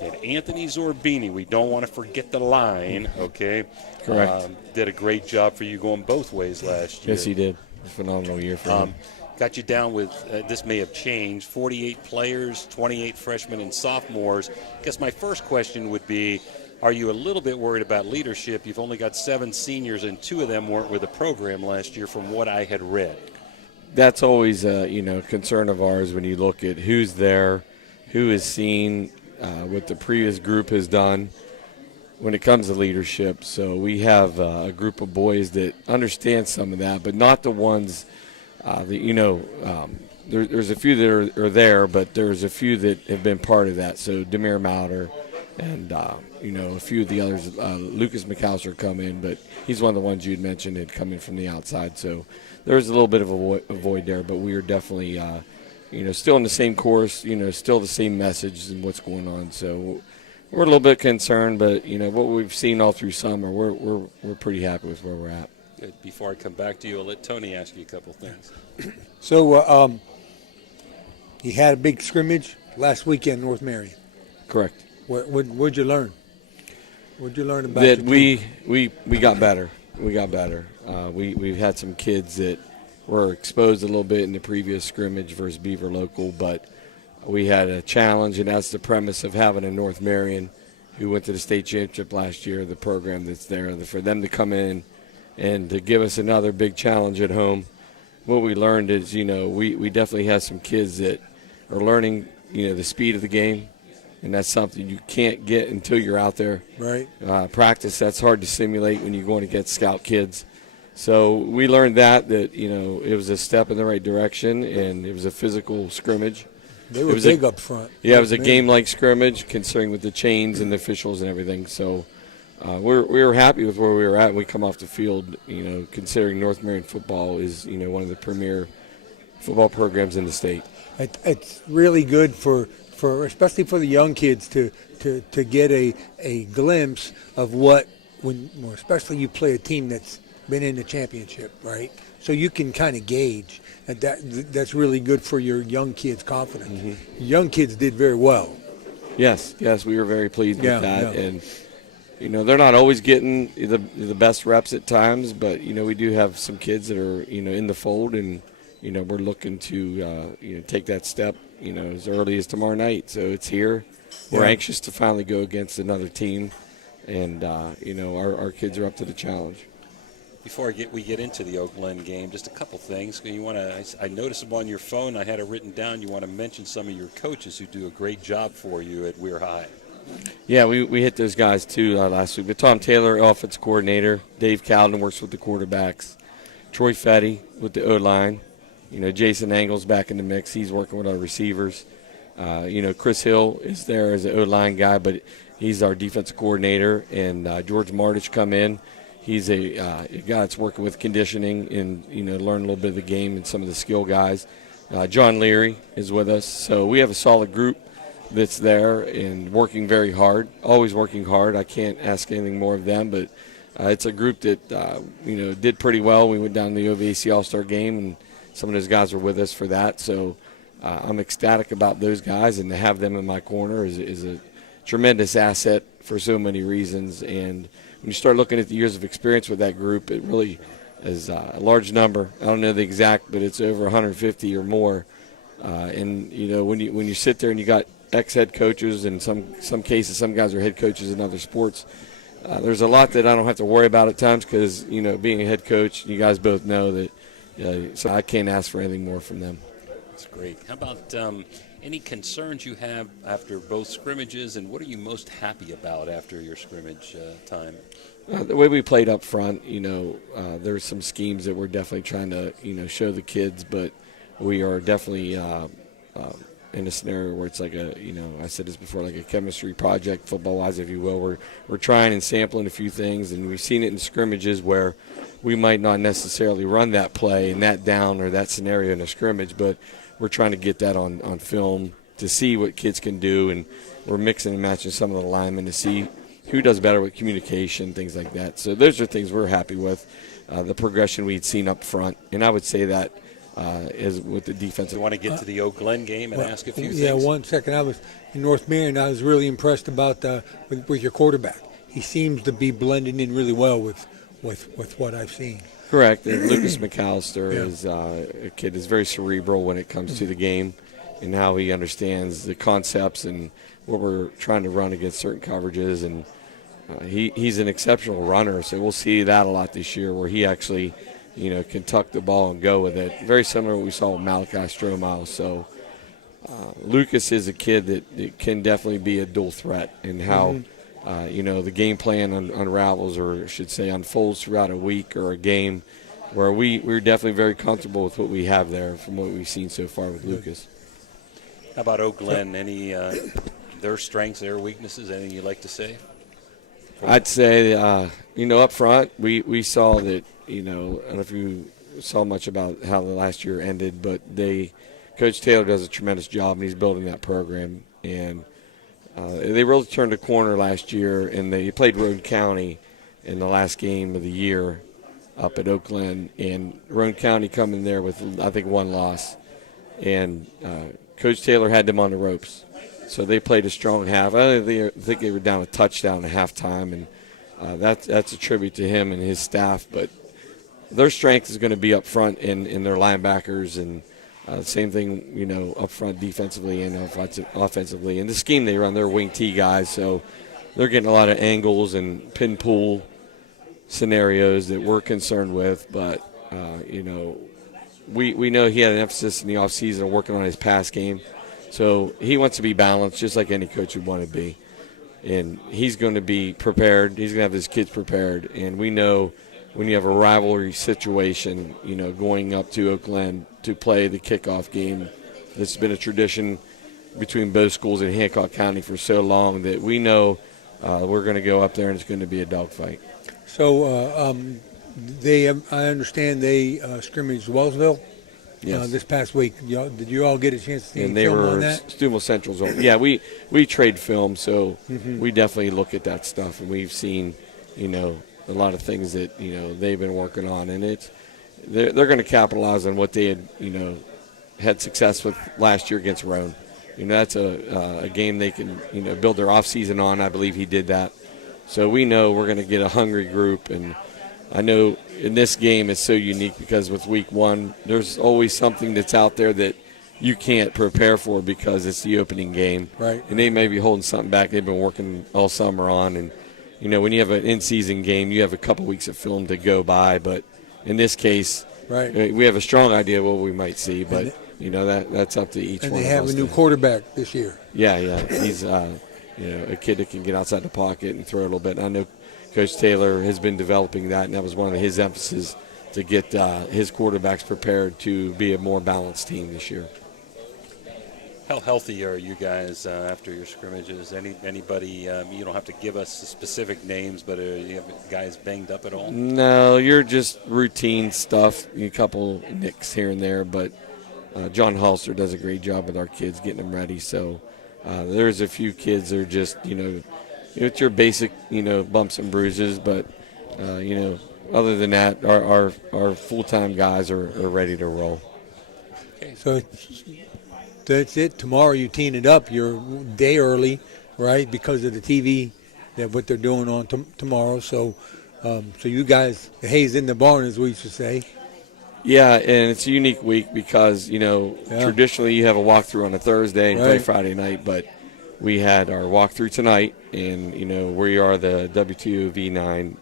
and Anthony Zorbini. We don't want to forget the line, okay? Correct. Did a great job for you going both ways last year. Yes, he did. A phenomenal year for him. Got you down with, this may have changed, 48 players, 28 freshmen and sophomores. I guess my first question would be, are you a little bit worried about leadership? You've only got 7 seniors, and 2 of them weren't with the program last year from what I had read. That's always a concern of ours when you look at who's there, who is seen, what the previous group has done when it comes to leadership. So we have a group of boys that understand some of that, but not the ones that, there's a few that are there, but there's a few that have been part of that. So Demir Mauder and, a few of the others, Lucas McAllister come in, but he's one of the ones you'd mentioned had come in from the outside. So there's a little bit of a void there, but we are definitely, still in the same course, still the same message and what's going on. So we're a little bit concerned, but, what we've seen all through summer, we're pretty happy with where we're at. Good. Before I come back to you, I'll let Tony ask you a couple things. So you had a big scrimmage last weekend in North Marion. Correct. What'd you learn? What'd you learn about that? your team? We got better. We got better. We've had some kids that were exposed a little bit in the previous scrimmage versus Beaver Local, but we had a challenge, and that's the premise of having a North Marion who went to the state championship last year, the program that's there, for them to come in and to give us another big challenge at home. What we learned is, we definitely have some kids that are learning, the speed of the game, and that's something you can't get until you're out there. Right. Practice, that's hard to simulate when you're going to get scout kids. So we learned that it was a step in the right direction, and it was a physical scrimmage. They were big up front. Yeah, it was a game-like scrimmage, considering with the chains and the officials and everything. So we were happy with where we were at when we come off the field, considering North Marion football is, one of the premier football programs in the state. It's really good for especially for the young kids to get a glimpse of what, especially you play a team that's been in the championship, right? So you can kind of gauge, and that's really good for your young kids' confidence. Mm-hmm. Young kids did very well. Yes, we were very pleased with that. Yeah. And, they're not always getting the best reps at times, but, we do have some kids that are, in the fold, and, we're looking to, take that step, as early as tomorrow night. So it's here. We're anxious to finally go against another team, and, our kids are up to the challenge. Before we get into the Oak Glen game, just a couple things. I noticed them on your phone. I had it written down. You want to mention some of your coaches who do a great job for you at Weir High. Yeah, we hit those guys too last week. But Tom Taylor, offense coordinator. Dave Cowden works with the quarterbacks. Troy Fetty with the O-line. Jason Engel's back in the mix. He's working with our receivers. Chris Hill is there as an O-line guy, but he's our defensive coordinator. And George Martich come in. He's a guy that's working with conditioning and, learn a little bit of the game and some of the skill guys. John Leary is with us. So we have a solid group that's there and working very hard, always working hard. I can't ask anything more of them, but it's a group that, did pretty well. We went down to the OVAC All-Star game, and some of those guys were with us for that. So I'm ecstatic about those guys, and to have them in my corner is a tremendous asset for so many reasons. And when you start looking at the years of experience with that group, it really is a large number. I don't know the exact, but it's over 150 or more. And when you sit there and you got ex-head coaches, and some cases some guys are head coaches in other sports, there's a lot that I don't have to worry about at times because being a head coach, you guys both know that. So I can't ask for anything more from them. That's great. How about any concerns you have after both scrimmages, and what are you most happy about after your scrimmage time? The way we played up front, there's some schemes that we're definitely trying to, show the kids, but we are definitely in a scenario where it's like I said this before, like a chemistry project, football-wise, if you will. We're trying and sampling a few things, and we've seen it in scrimmages where we might not necessarily run that play and that down or that scenario in a scrimmage, but we're trying to get that on film to see what kids can do, and we're mixing and matching some of the linemen to see who does better with communication, things like that. So those are things we're happy with, the progression we'd seen up front, and I would say that is with the defense. You want to get to the Oak Glen game and ask a few things? Yeah, 1 second. I was in North Marion. I was really impressed about with your quarterback. He seems to be blending in really well with what I've seen. Correct. And Lucas McAllister is a kid that's very cerebral when it comes to the game and how he understands the concepts and what we're trying to run against certain coverages. And he's an exceptional runner, so we'll see that a lot this year where he actually can tuck the ball and go with it. Very similar to what we saw with Malachi Strohmile. So Lucas is a kid that can definitely be a dual threat in how the game plan unravels, or I should say unfolds throughout a week or a game, where we're definitely very comfortable with what we have there from what we've seen so far with Lucas. How about Oak Glen? Any their strengths, their weaknesses, anything you'd like to say? I'd say, up front, we saw that, I don't know if you saw much about how the last year ended, but Coach Taylor does a tremendous job, and he's building that program. And they really turned a corner last year, and they played Roane County in the last game of the year up at Oak Glen. And Roane County come in there with, I think, one loss. And Coach Taylor had them on the ropes. So they played a strong half. I think they were down a touchdown at halftime, and that's a tribute to him and his staff. But their strength is going to be up front in their linebackers, and same thing, up front defensively and offensively. And the scheme they run, they're wing T guys, so they're getting a lot of angles and pin pull scenarios that we're concerned with. But, we know he had an emphasis in the offseason of working on his pass game. So he wants to be balanced, just like any coach would want to be. And he's going to be prepared. He's going to have his kids prepared. And we know when you have a rivalry situation, going up to Oak Glen to play the kickoff game, it's been a tradition between both schools in Hancock County for so long that we know we're going to go up there and it's going to be a dogfight. So I understand they scrimmaged Wellsville. Yes. This past week. Did you all get a chance to see and they film were on that? Steubenville Central's own. Yeah, we trade film, so we definitely look at that stuff, and we've seen, a lot of things that they've been working on, and they're going to capitalize on what they had success with last year against Roane. That's a game they can build their off season on. I believe he did that, so we know we're going to get a hungry group. And I know in this game it's so unique because with week one, there's always something that's out there that you can't prepare for because it's the opening game. Right. And they may be holding something back they've been working all summer on. And, when you have an in-season game, you have a couple weeks of film to go by. But in this case, right, we have a strong idea of what we might see. But, that's up to each one of us. And they have a new quarterback this year. Yeah. He's, a kid that can get outside the pocket and throw a little bit. And I know Coach Taylor has been developing that, and that was one of his emphases to get his quarterbacks prepared to be a more balanced team this year. How healthy are you guys after your scrimmages? Anybody? You don't have to give us specific names, but you have guys banged up at all? No, you're just routine stuff. A couple nicks here and there, but John Halster does a great job with our kids getting them ready. So there's a few kids that are just it's your basic bumps and bruises, but other than that, our full-time guys are ready to roll. Okay, so that's it. Tomorrow you teeing it up. You're a day early, right, because of the TV, what they're doing on tomorrow. So you guys, the hay's in the barn, as we used to say. Yeah, and it's a unique week because, traditionally you have a walkthrough on a Thursday and play Friday night, but we had our walkthrough tonight, and, we are the WTOV9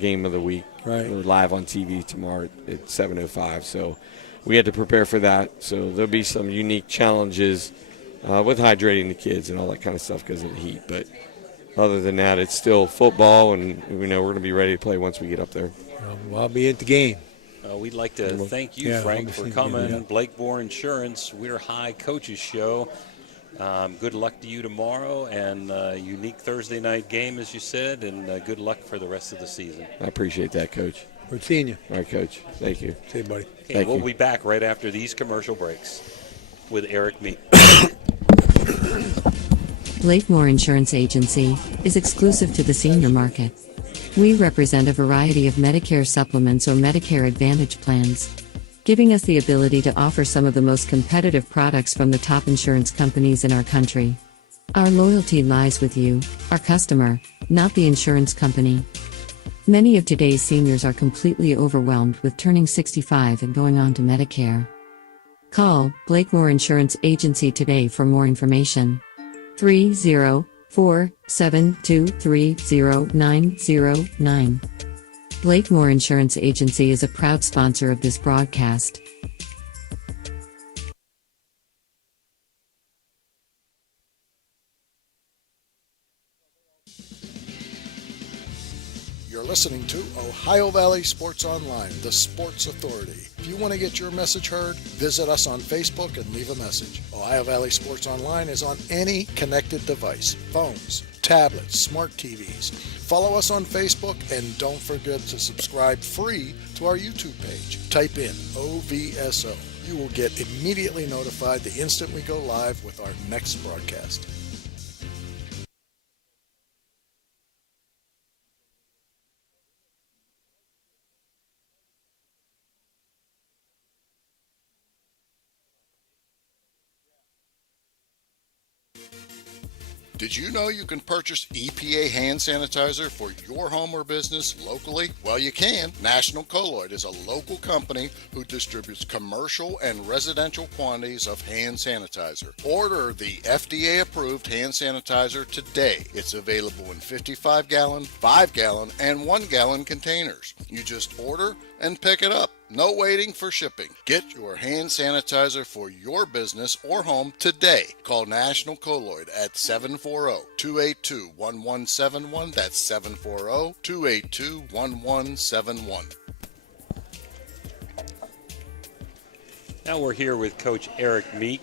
game of the week. Right. We're live on TV tomorrow at 7:05, so we had to prepare for that. So there'll be some unique challenges with hydrating the kids and all that kind of stuff because of the heat. But other than that, it's still football, and we're going to be ready to play once we get up there. Well, I'll be at the game. We'd like to thank you, Frank, for coming. Blakemore Insurance, We're High Coaches Show. Good luck to you tomorrow, and unique Thursday night game, as you said, and good luck for the rest of the season. I appreciate that, Coach. We're seeing you. All right, Coach. Thank you. See you, buddy. Okay, we'll be back right after these commercial breaks with Eric Meek. Blakemore Insurance Agency is exclusive to the senior market. We represent a variety of Medicare supplements or Medicare Advantage plans, giving us the ability to offer some of the most competitive products from the top insurance companies in our country. Our loyalty lies with you, our customer, not the insurance company. Many of today's seniors are completely overwhelmed with turning 65 and going on to Medicare. Call Blakemore Insurance Agency today for more information. 304-723-0909. Blakemore Insurance Agency is a proud sponsor of this broadcast. You're listening to Ohio Valley Sports Online, the sports authority. If you want to get your message heard, visit us on Facebook and leave a message. Ohio Valley Sports Online is on any connected device, phones, tablets, smart TVs. Follow us on Facebook, and don't forget to subscribe free to our YouTube page. Type in OVSO. You will get immediately notified the instant we go live with our next broadcast. Did you know you can purchase EPA hand sanitizer for your home or business locally? Well, you can. National Colloid is a local company who distributes commercial and residential quantities of hand sanitizer. Order the FDA-approved hand sanitizer today. It's available in 55-gallon, 5-gallon, and 1-gallon containers. You just order and pick it up. No waiting for shipping. Get your hand sanitizer for your business or home today. Call National Colloid at 740-282-1171. That's 740-282-1171. Now we're here with Coach Eric Meek.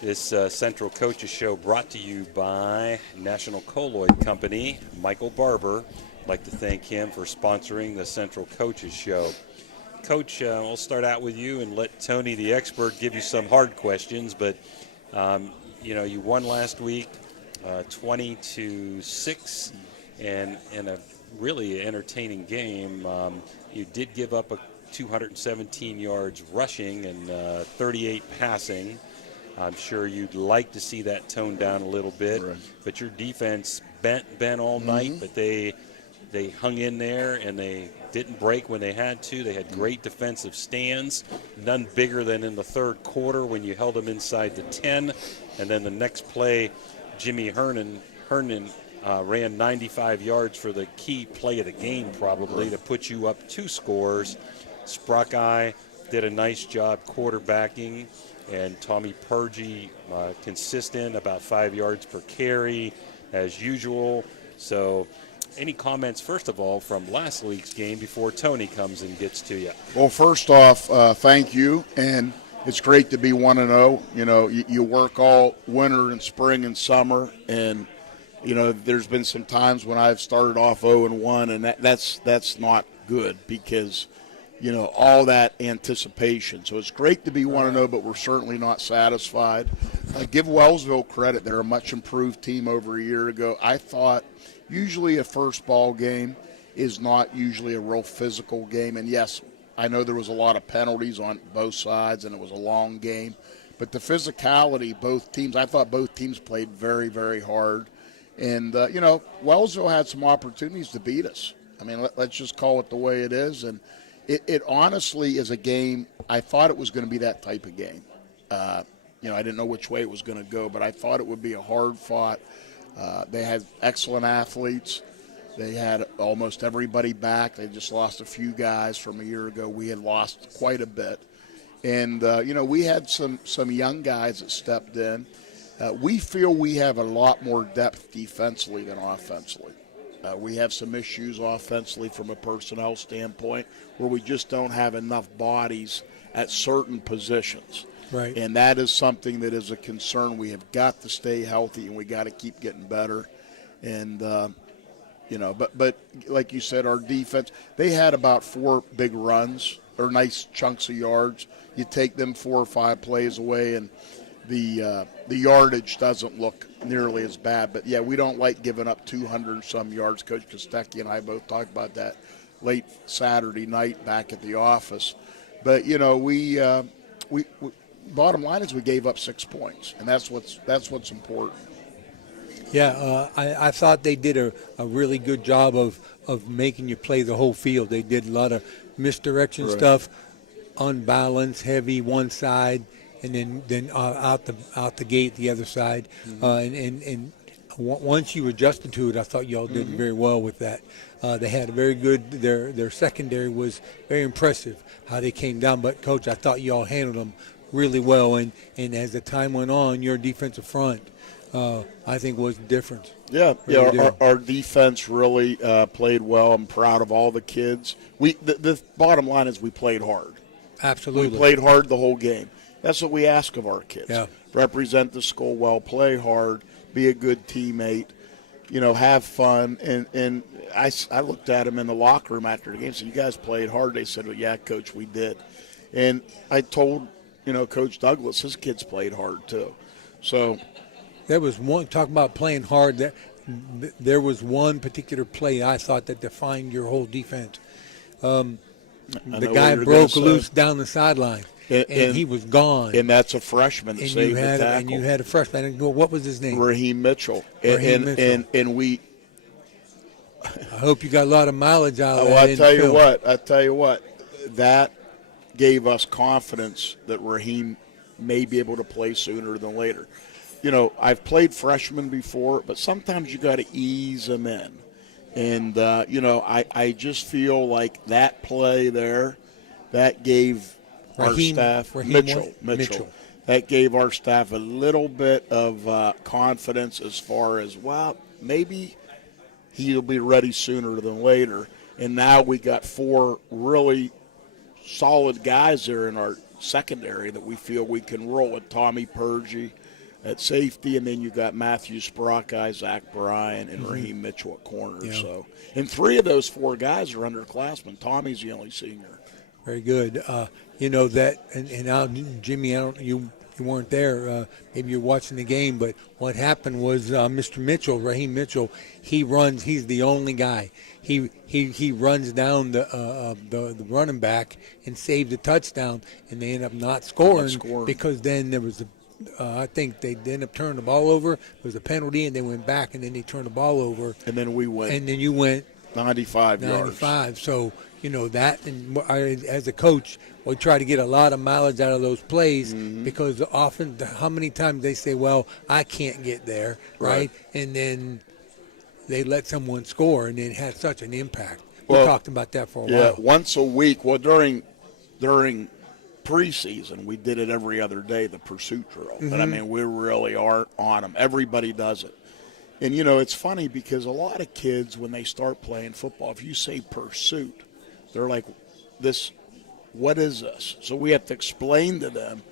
This Central Coaches Show brought to you by National Colloid Company. Michael Barber. I'd like to thank him for sponsoring the Central Coaches Show. Coach, we'll start out with you and let Tony, the expert, give you some hard questions. But, you won last week 20-6 and in a really entertaining game. You did give up 217 yards rushing and 38 passing. I'm sure you'd like to see that toned down a little bit. Right. But your defense bent all night, but they hung in there and they didn't break when they had to. They had great defensive stands, none bigger than in the third quarter when you held them inside the 10. And then the next play, Jimmy Hernan ran 95 yards for the key play of the game probably to put you up 2 scores. Sprocki did a nice job quarterbacking, and Tommy Purgie consistent, about 5 yards per carry as usual. So any comments, first of all, from last week's game before Tony comes and gets to you? Well, first off, thank you, and it's great to be 1-0. You know, you work all winter and spring and summer, and you know, there's been some times when I've started off 0-1, and that's not good because, you know, all that anticipation. So it's great to be 1-0, but we're certainly not satisfied. Give Wellsville credit; they're a much improved team over a year ago. I thought usually a first ball game is not usually a real physical game, and yes, I know there was a lot of penalties on both sides, and it was a long game. But the physicality, both teams, I thought both teams played very, very hard. And, you know, Wellsville had some opportunities to beat us. I mean, let's just call it the way it is. And it honestly is a game, I thought it was going to be that type of game. You know, I didn't know which way it was going to go, but I thought it would be a hard-fought. They had excellent athletes. They had almost everybody back. They just lost a few guys from a year ago. We had lost quite a bit. And, you know, we had some young guys that stepped in. We feel we have a lot more depth defensively than offensively. We have some issues offensively from a personnel standpoint where we just don't have enough bodies at certain positions. Right. And that is something that is a concern. We have got to stay healthy, and we got to keep getting better. And, you know, but like you said, our defense, they had about 4 big runs or nice chunks of yards. You take them 4 or 5 plays away, and the yardage doesn't look nearly as bad. But, yeah, we don't like giving up 200-some yards. Coach Kostecki and I both talked about that late Saturday night back at the office. But, you know, we bottom line is we gave up 6 points, and that's what's important. Yeah, I thought they did a really good job of making you play the whole field. They did a lot of misdirection stuff, unbalanced, heavy one side, and then out the gate the other side. And once you adjusted to it, I thought y'all did very well with that. They had a very good. Their secondary was very impressive how they came down. But Coach, I thought y'all handled them really well. And as the time went on, your defensive front, I think, was the difference. Yeah, our defense really played well. I'm proud of all the kids. The bottom line is we played hard. Absolutely. We played hard the whole game. That's what we ask of our kids. Yeah. Represent the school well, play hard, be a good teammate, you know, have fun. And I looked at them in the locker room after the game and said, you guys played hard. They said, well, yeah, Coach, we did. And I told, you know, Coach Douglas, his kids played hard too. So there was one, talking about playing hard, there was one particular play I thought that defined your whole defense. The guy broke loose down the sideline, and he was gone. And that's a freshman that saved the tackle. And you had a freshman. And what was his name? Raheem Mitchell. And we – I hope you got a lot of mileage out of that. I tell you what, that gave us confidence that Raheem may be able to play sooner than later. You know, I've played freshmen before, but sometimes you got to ease them in. And, you know, I just feel like that play there, that gave our staff – Mitchell. That gave our staff a little bit of confidence as far as, well, maybe he'll be ready sooner than later. And now we got 4 really solid guys there in our secondary that we feel we can roll with. Tommy Purgie at safety, and then you got Matthew Sprockeye, Zach Bryan, and Raheem Mitchell at corner. Yeah. So, and 3 of those 4 guys are underclassmen. Tommy's the only senior. Very good. You know that, and now Jimmy, you weren't there. Maybe you're watching the game, but what happened was Mr. Mitchell, Raheem Mitchell, he runs. He's the only guy. He runs down the running back and saved the touchdown, and they end up not scoring. Because then there was I think they ended up turning the ball over. There was a penalty, and they went back, and then they turned the ball over. And then we went. And then you went 95 yards. So, you know, that, and as a coach, we try to get a lot of mileage out of those plays because often, how many times they say, well, I can't get there, right? And then they let someone score, and it had such an impact. We talked about that for a while. Yeah, once a week. Well, during preseason, we did it every other day, the pursuit drill. But, I mean, we really are on them. Everybody does it. And, you know, it's funny because a lot of kids, when they start playing football, if you say pursuit, they're like, what is this? So we have to explain to them,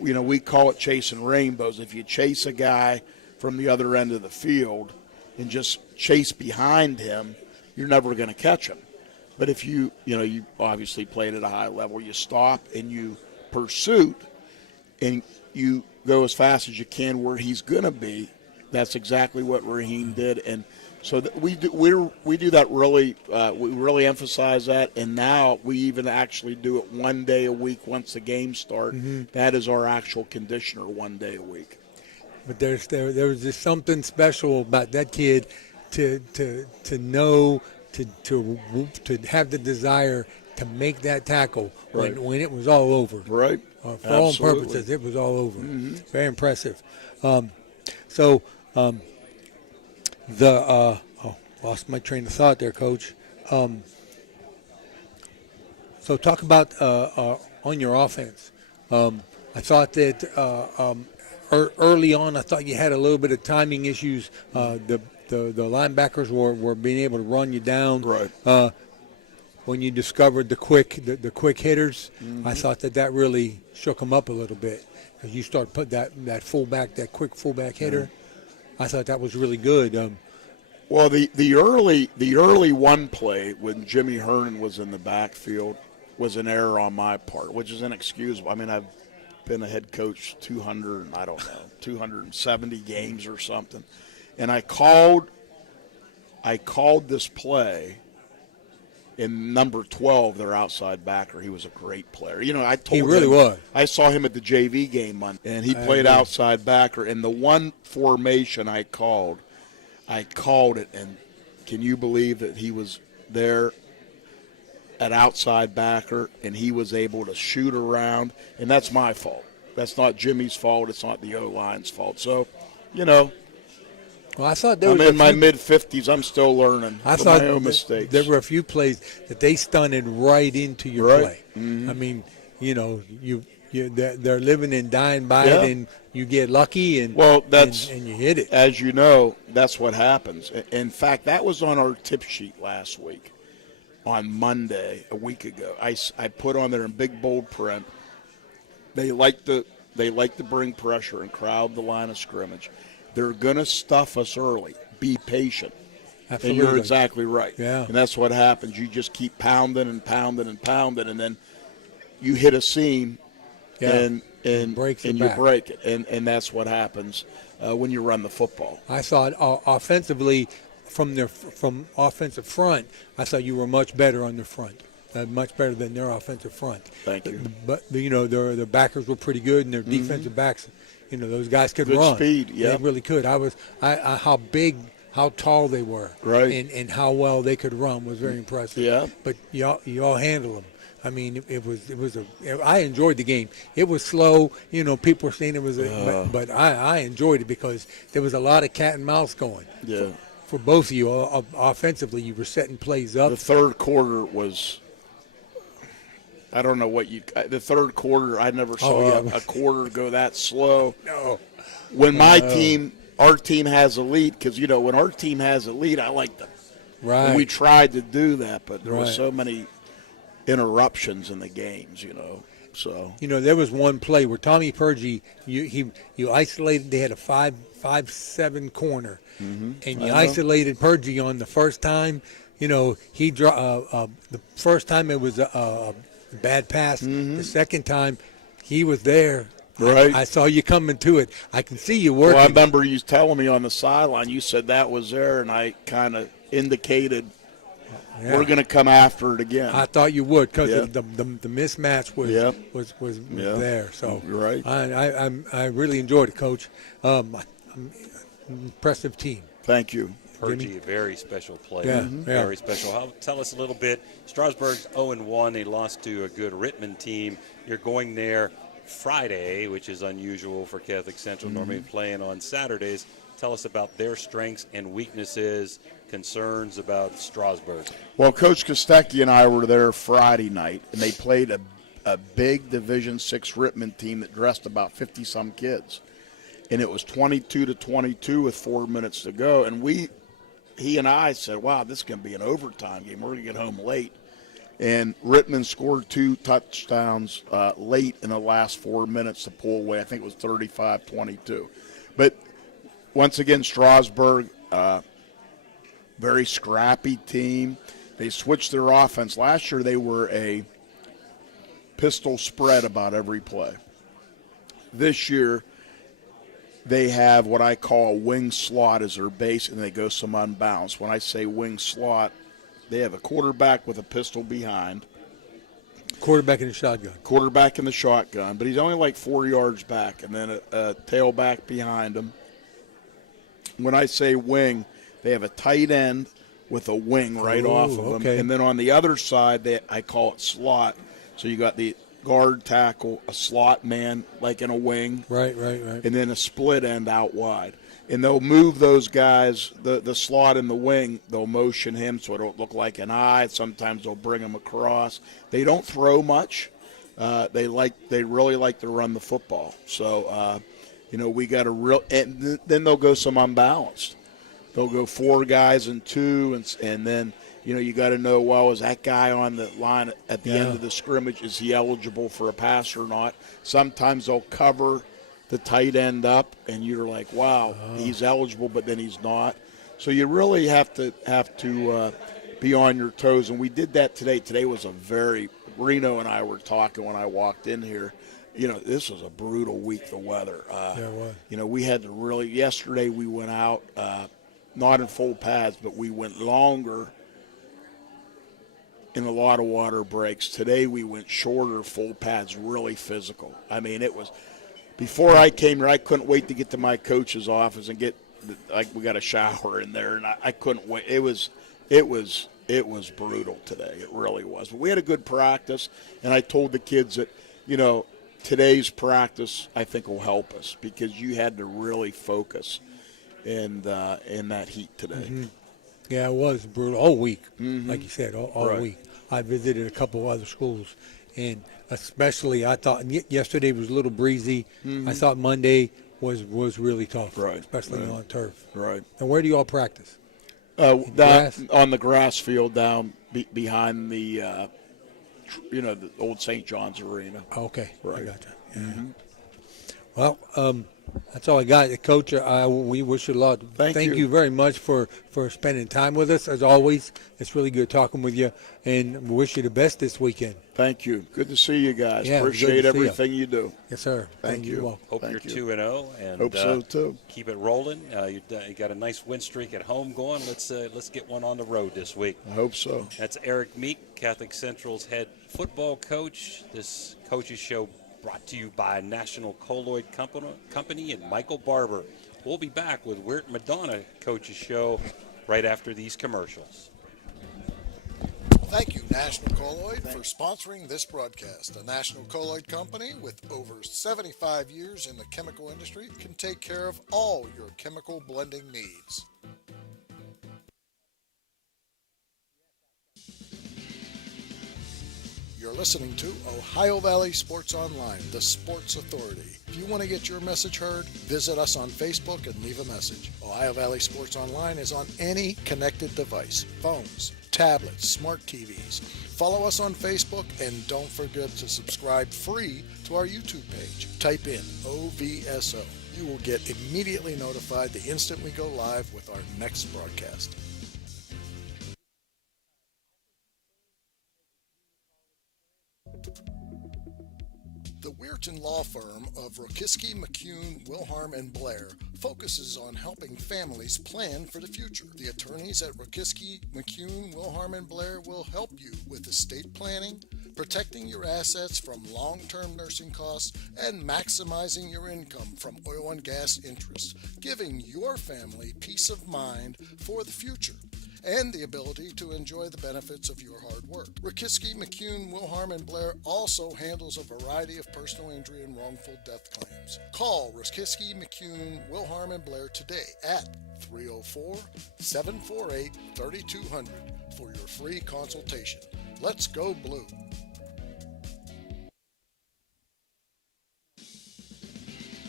you know, we call it chasing rainbows. If you chase a guy from the other end of the field and just chase behind him, you're never going to catch him. But if you obviously played at a high level, you stop and you pursuit and you go as fast as you can where he's going to be. That's exactly what Raheem did, and so we do that really. We really emphasize that, and now we even actually do it one day a week once the games start. Mm-hmm. That is our actual conditioner, one day a week. But there was just something special about that kid to know to have the desire to make that tackle when it was all over. Right. For all purposes, it was all over. Mm-hmm. Very impressive. Lost my train of thought there, Coach. So talk about on your offense. I thought that early on, I thought you had a little bit of timing issues. The linebackers were being able to run you down. Right. When you discovered the quick hitters, Mm-hmm. I thought that really shook them up a little bit because you start put that quick fullback hitter. I thought that was really good. Well, the early one play when Jimmy Hernan was in the backfield was an error on my part, which is inexcusable. I mean, I've been a head coach 270 games or something, and I called this play. In number 12, their outside backer, he was a great player. You know, I told him. He really was. I saw him at the JV game Monday, and he played outside backer. And the one formation I called it, and can you believe that he was there at outside backer, and he was able to shoot around, and that's my fault. That's not Jimmy's fault. It's not the O-line's fault. So, you know. Well, I thought I'm in my mid-50s. I'm still learning I from thought my own mistakes. There were a few plays that they stunted right into your play. Mm-hmm. I mean, you know, they're living and dying by Yeah. it, and you get lucky and and you hit it. As you know, that's what happens. In fact, that was on our tip sheet last week. On Monday, a week ago, I put on there in big bold print. They like to bring pressure and crowd the line of scrimmage. They're going to stuff us early. Be patient. Absolutely. And you're exactly right. Yeah. And that's what happens. You just keep pounding and pounding and pounding, and then you hit a seam and you break it. And that's what happens when you run the football. I thought offensively, from offensive front, I thought you were much better on the front. Much better than their offensive front. Thank you. But you know, their backers were pretty good, and their defensive backs, you know, those guys could Good run. speed, yeah. They really could. How big, how tall they were, right, and how well they could run was very impressive. Yeah. But you all handled them. I mean, I enjoyed the game. It was slow. You know, people were saying it was, but I enjoyed it because there was a lot of cat and mouse going. Yeah. For both of you, offensively, you were setting plays up. The third quarter was. I don't know what the third quarter, I never saw a quarter go that slow. No. When our team has a lead, because, you know, when our team has a lead, I like them. Right. And we tried to do that, but there were Right. so many interruptions in the games, you know. So. You know, there was one play where Tommy Purgie, you isolated, they had a 5-7 corner, and you isolated Purgie on the first time. You know, the first time it was a bad pass. The second time, he was there. Right. I saw you coming to it. I can see you working. Well, I remember you telling me on the sideline, you said that was there, and I kind of indicated we're going to come after it again. I thought you would because the mismatch was there. So you're right. I really enjoyed it, Coach. Impressive team. Thank you. Purgie, a very special player. Very special. Tell us a little bit. Strasburg's 0-1. They lost to a good Rittman team. You're going there Friday, which is unusual for Catholic Central, normally playing on Saturdays. Tell us about their strengths and weaknesses, concerns about Strasburg. Well, Coach Kostecki and I were there Friday night, and they played a big Division VI Rittman team that dressed about 50-some kids. and it was 22-22 with 4 minutes to go. And he and I said, wow, this is going to be an overtime game. We're going to get home late. And Rittman scored 2 touchdowns late in the last 4 minutes to pull away. I think it was 35-22. But once again, Strasburg, very scrappy team. They switched their offense. Last year they were a pistol spread about every play. This year they have what I call a wing slot as their base, and they go some unbalanced. When I say wing slot, they have a quarterback with a pistol behind. Quarterback in the shotgun. Quarterback in the shotgun, but he's only like 4 yards back, and then a tailback behind him. When I say wing, they have a tight end with a wing right off of them. Okay. And then on the other side, I call it slot. So you got the guard tackle, a slot man like in a wing. Right. And then a split end out wide. And they'll move those guys, the slot in the wing, they'll motion him so it'll look like an eye. Sometimes they'll bring him across. They don't throw much. They really like to run the football. So, we got and then they'll go some unbalanced. They'll go 4 guys and 2, and then, you got to know, well, is that guy on the line at the end of the scrimmage, is he eligible for a pass or not? Sometimes they'll cover the tight end up, and you're like, wow, he's eligible, but then he's not. So you really have to be on your toes, and we did that today. Today was Reno and I were talking when I walked in here. This was a brutal week, the weather. It was. We had to really – yesterday we went out, not in full pads, but we went longer in a lot of water breaks. Today we went shorter full pads, really physical. I mean, it was – before I came here, I couldn't wait to get to my coach's office and we got a shower in there, and I couldn't wait. It was brutal today. It really was. But we had a good practice, and I told the kids that, today's practice I think will help us because you had to really focus in that heat today. Mm-hmm. Yeah, it was brutal all week, like you said, all Right. week. I visited a couple of other schools, and especially I thought yesterday was a little breezy. I thought Monday was really tough, Right, especially right. on turf. Right. And where do you all practice? Grass? On the grass field down behind the the old St. John's Arena. Okay, Right. I gotcha. Yeah. Well, that's all I got, Coach. We wish you luck. Thank you. you very much for spending time with us. As always, it's really good talking with you, and we wish you the best this weekend. Thank you. Good to see you guys. Yeah, Appreciate good to see everything you do. Yes, sir. Thank you. Well. Hope Thank you're 2-0 and Hope so too. keep it rolling. You got a nice win streak at home going. Let's get one on the road this week. I hope so. That's Eric Meek, Catholic Central's head football coach. This coaches show brought to you by National Colloid Company and Michael Barber. We'll be back with Wirt Madonna Coaches Show right after these commercials. Thank you, National Colloid, for sponsoring this broadcast. A National Colloid company with over 75 years in the chemical industry can take care of all your chemical blending needs. You're listening to Ohio Valley Sports Online, the sports authority. If you want to get your message heard, visit us on Facebook and leave a message. Ohio Valley Sports Online is on any connected device, phones, tablets, smart TVs. Follow us on Facebook and don't forget to subscribe free to our YouTube page. Type in OVSO. You will get immediately notified the instant we go live with our next broadcast. The Weirton Law Firm of Rokiski, McCune, Wilharm, and Blair focuses on helping families plan for the future. The attorneys at Rokiski, McCune, Wilharm, and Blair will help you with estate planning, protecting your assets from long-term nursing costs, and maximizing your income from oil and gas interests, giving your family peace of mind for the future and the ability to enjoy the benefits of your hard work. Rokiski, McCune, Wilharm, and Blair also handles a variety of personal injury and wrongful death claims. Call Rokiski, McCune, Wilharm, and Blair today at 304-748-3200 for your free consultation. Let's go Blue.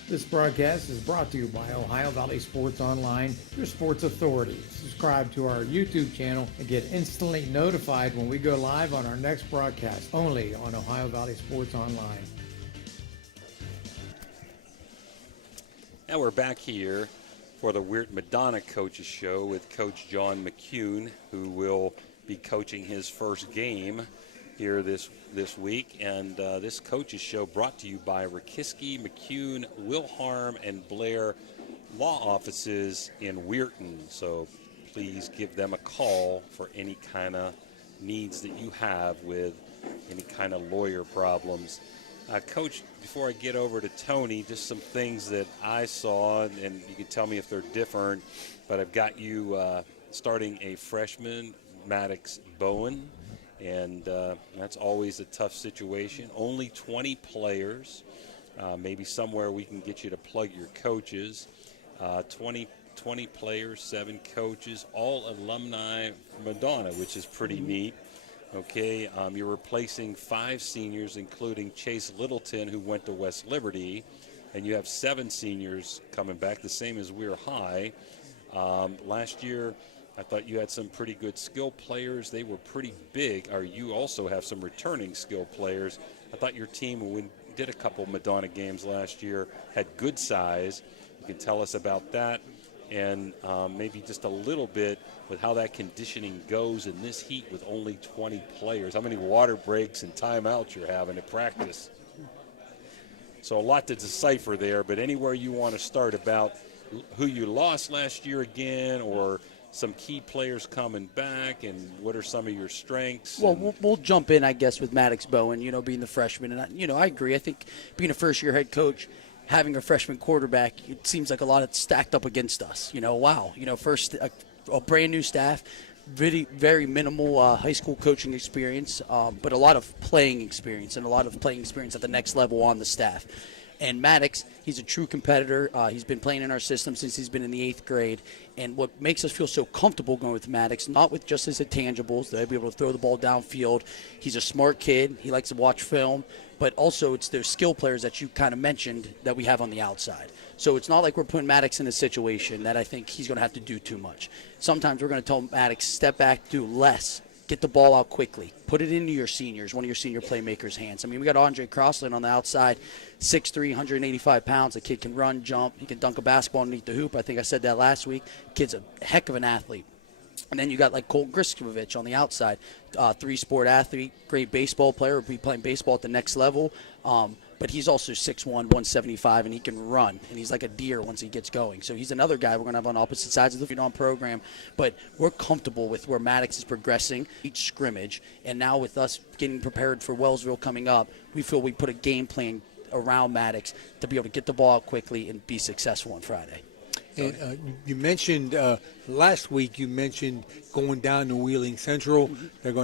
This broadcast is brought to you by Ohio Valley Sports Online, your sports authority. Subscribe to our YouTube channel and get instantly notified when we go live on our next broadcast, only on Ohio Valley Sports Online. Now we're back here for the Weird Madonna Coaches Show with Coach John McCune, who will be coaching his first game here this week. And this Coaches Show brought to you by Rakiski, McCune, Wilharm, and Blair law offices in Weirton. So please give them a call for any kind of needs that you have with any kind of lawyer problems. Coach, before I get over to Tony, just some things that I saw, and you can tell me if they're different, but I've got you starting a freshman, Maddox Bowen, and that's always a tough situation. Only 20 players, maybe somewhere we can get you to plug your coaches. 20 players, 7 coaches, all alumni Madonna, which is pretty neat. Okay, you're replacing 5 seniors, including Chase Littleton, who went to West Liberty, and you have 7 seniors coming back, the same as Weir High. Last year, I thought you had some pretty good skill players. They were pretty big. Or you also have some returning skill players. I thought your team, when we did a couple Madonna games last year, had good size. You can tell us about that, and maybe just a little bit with how that conditioning goes in this heat with only 20 players. How many water breaks and timeouts you're having at practice. So a lot to decipher there, but anywhere you want to start about who you lost last year again, or some key players coming back, and what are some of your strengths? Well, we'll jump in, I guess, with Maddox Bowen, being the freshman. And, I agree. I think being a first-year head coach, having a freshman quarterback, it seems like a lot of stacked up against us. Wow. First, a brand-new staff, very, very minimal high school coaching experience, but a lot of playing experience, and a lot of playing experience at the next level on the staff. And Maddox, he's a true competitor. He's been playing in our system since he's been in the 8th grade. And what makes us feel so comfortable going with Maddox, not with just his intangibles, they'll be able to throw the ball downfield. He's a smart kid. He likes to watch film. But also it's those skill players that you kind of mentioned that we have on the outside. So it's not like we're putting Maddox in a situation that I think he's going to have to do too much. Sometimes we're going to tell Maddox, step back, do less. Get the ball out quickly. Put it into your seniors, one of your senior playmakers' hands. I mean, we got Andre Crossland on the outside, 6'3", 185 pounds. The kid can run, jump. He can dunk a basketball underneath the hoop. I think I said that last week. Kid's a heck of an athlete. And then you got like Colt Griskovich on the outside, 3-sport athlete, great baseball player. Will be playing baseball at the next level. But he's also 6'1", 175, and he can run. And he's like a deer once he gets going. So he's another guy we're going to have on opposite sides of the field program. But we're comfortable with where Maddox is progressing each scrimmage. And now with us getting prepared for Wellsville coming up, we feel we put a game plan around Maddox to be able to get the ball out quickly and be successful on Friday. And you mentioned last week, you mentioned going down to Wheeling Central. They're going.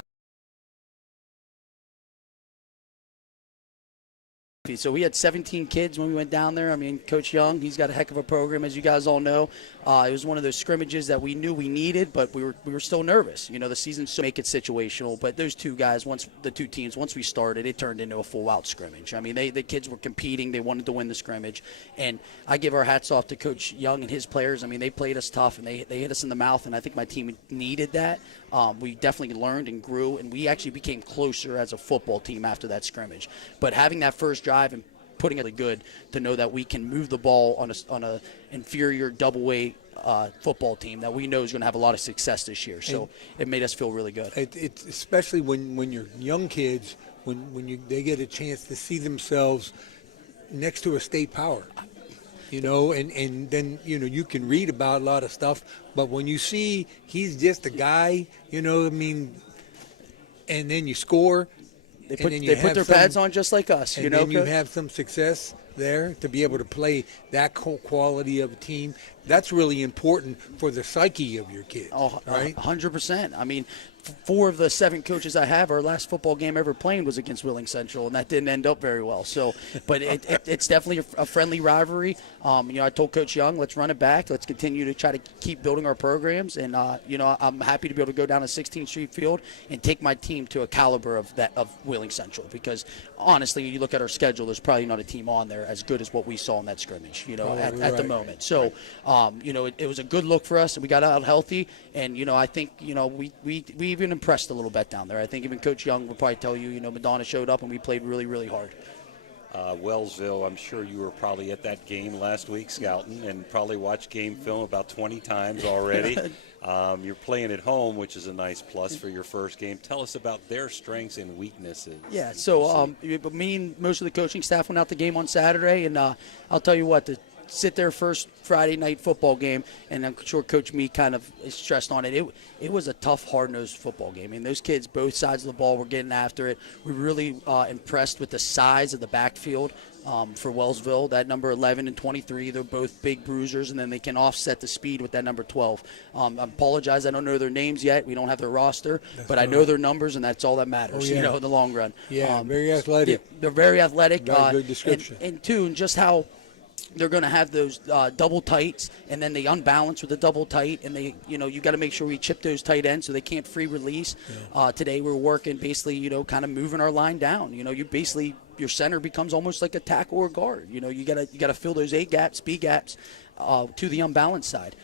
So we had 17 kids when we went down there. I mean, Coach Young, he's got a heck of a program, as you guys all know. It was one of those scrimmages that we knew we needed, but we were still nervous. The season so make it situational. But those two guys, once we started, it turned into a full-out scrimmage. I mean, the kids were competing. They wanted to win the scrimmage. And I give our hats off to Coach Young and his players. I mean, they played us tough, and they hit us in the mouth, and I think my team needed that. We definitely learned and grew, and we actually became closer as a football team after that scrimmage. But having that first drive and putting it good to know that we can move the ball on a inferior double-weight football team that we know is going to have a lot of success this year. So it made us feel really good. It's especially when you're young kids, when they get a chance to see themselves next to a state power. And then, you can read about a lot of stuff, but when you see he's just a guy, and then you score. They put their pads on just like us, and then you have some success there to be able to play that quality of a team. that's really important for the psyche of your kids, right? 100%. I mean, 4 of the 7 coaches I have, our last football game ever playing was against Wheeling Central, and that didn't end up very well. So, but it's definitely a friendly rivalry. I told Coach Young, let's run it back. Let's continue to try to keep building our programs. And, I'm happy to be able to go down to 16th Street Field and take my team to a caliber of Wheeling Central. Because, honestly, when you look at our schedule, there's probably not a team on there as good as what we saw in that scrimmage, at the moment. So, it was a good look for us, and we got out healthy. And, I think, we even impressed a little bit down there. I think even Coach Young would probably tell you, Madonna showed up and we played really, really hard. Wellsville, I'm sure you were probably at that game last week scouting and probably watched game film about 20 times already. You're playing at home, which is a nice plus for your first game. Tell us about their strengths and weaknesses. Yeah, so me and most of the coaching staff went out the game on Saturday, and I'll tell you what, sit there first Friday night football game, and I'm sure Coach Meek kind of stressed on it. It was a tough, hard-nosed football game. I mean, those kids, both sides of the ball, were getting after it. We're really impressed with the size of the backfield for Wellsville. That number 11 and 23, they're both big bruisers, and then they can offset the speed with that number 12. I apologize, I don't know their names yet. We don't have their roster, but I know their numbers, and that's all that matters, in the long run. Yeah, very athletic. They're very athletic. Very good description. And just how they're going to have those double tights, and then they unbalance with the double tight, and you got to make sure we chip those tight ends so they can't free release. Yeah. Today we're working basically, kind of moving our line down. Your center becomes almost like a tackle or guard. You got to fill those A gaps, B gaps to the unbalanced side.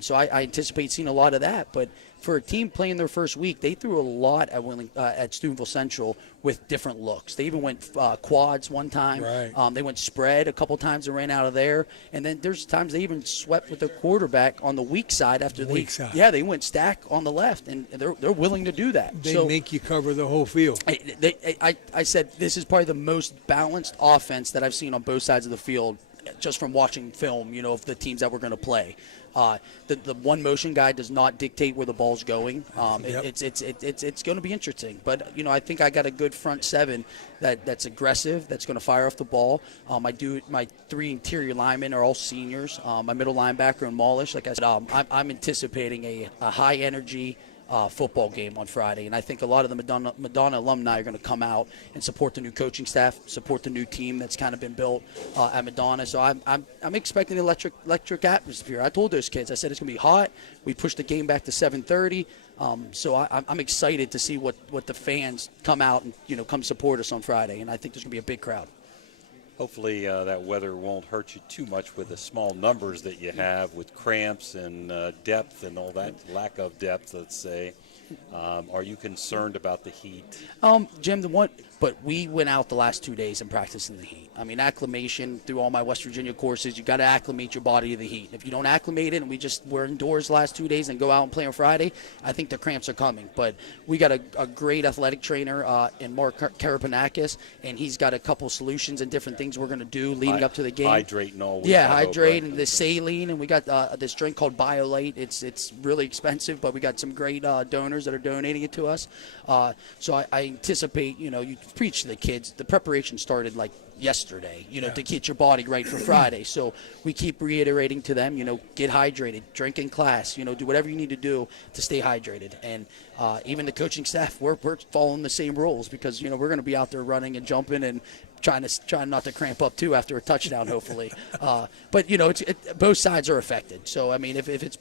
So I anticipate seeing a lot of that. But for a team playing their first week, they threw a lot at Steubenville Central with different looks. They even went quads one time. Right. They went spread a couple times and ran out of there. And then there's times they even swept with the quarterback on the weak side after Yeah, they went stack on the left, and they're willing to do that. They make you cover the whole field. I said this is probably the most balanced offense that I've seen on both sides of the field, just from watching film, of the teams that we're going to play. The one motion guy does not dictate where the ball's going. It's going to be interesting. But, I think I got a good front seven that's aggressive, that's going to fire off the ball. My 3 interior linemen are all seniors. My middle linebacker and Maulish, like I said, I'm anticipating a high energy football game on Friday, and I think a lot of the Madonna alumni are going to come out and support the new coaching staff, support the new team that's kind of been built at Madonna. So I'm expecting an electric atmosphere. I told those kids, I said it's going to be hot. We pushed the game back to 7:30. So I'm excited to see what the fans come out and come support us on Friday, and I think there's going to be a big crowd. Hopefully that weather won't hurt you too much with the small numbers that you have with cramps and depth and all that, lack of depth, let's say. Are you concerned about the heat? Jim, but we went out the last 2 days and practiced in the heat. I mean, acclimation through all my West Virginia courses, you got to acclimate your body to the heat. If you don't acclimate it, and we're indoors the last 2 days and go out and play on Friday, I think the cramps are coming. But we got a great athletic trainer in Mark Karapanakis, and he's got a couple solutions and different things we're going to do leading up to the game. Hydrate and all. Yeah, hydrate and the saline, and we got this drink called BioLite. It's really expensive, but we got some great donors that are donating it to us. So I anticipate, you preach to the kids. The preparation started like yesterday, to get your body right for Friday. So we keep reiterating to them, get hydrated, drink in class, do whatever you need to do to stay hydrated. And even the coaching staff, we're following the same rules because, we're going to be out there running and jumping and trying not to cramp up too after a touchdown, hopefully. But both sides are affected. So I mean, if it's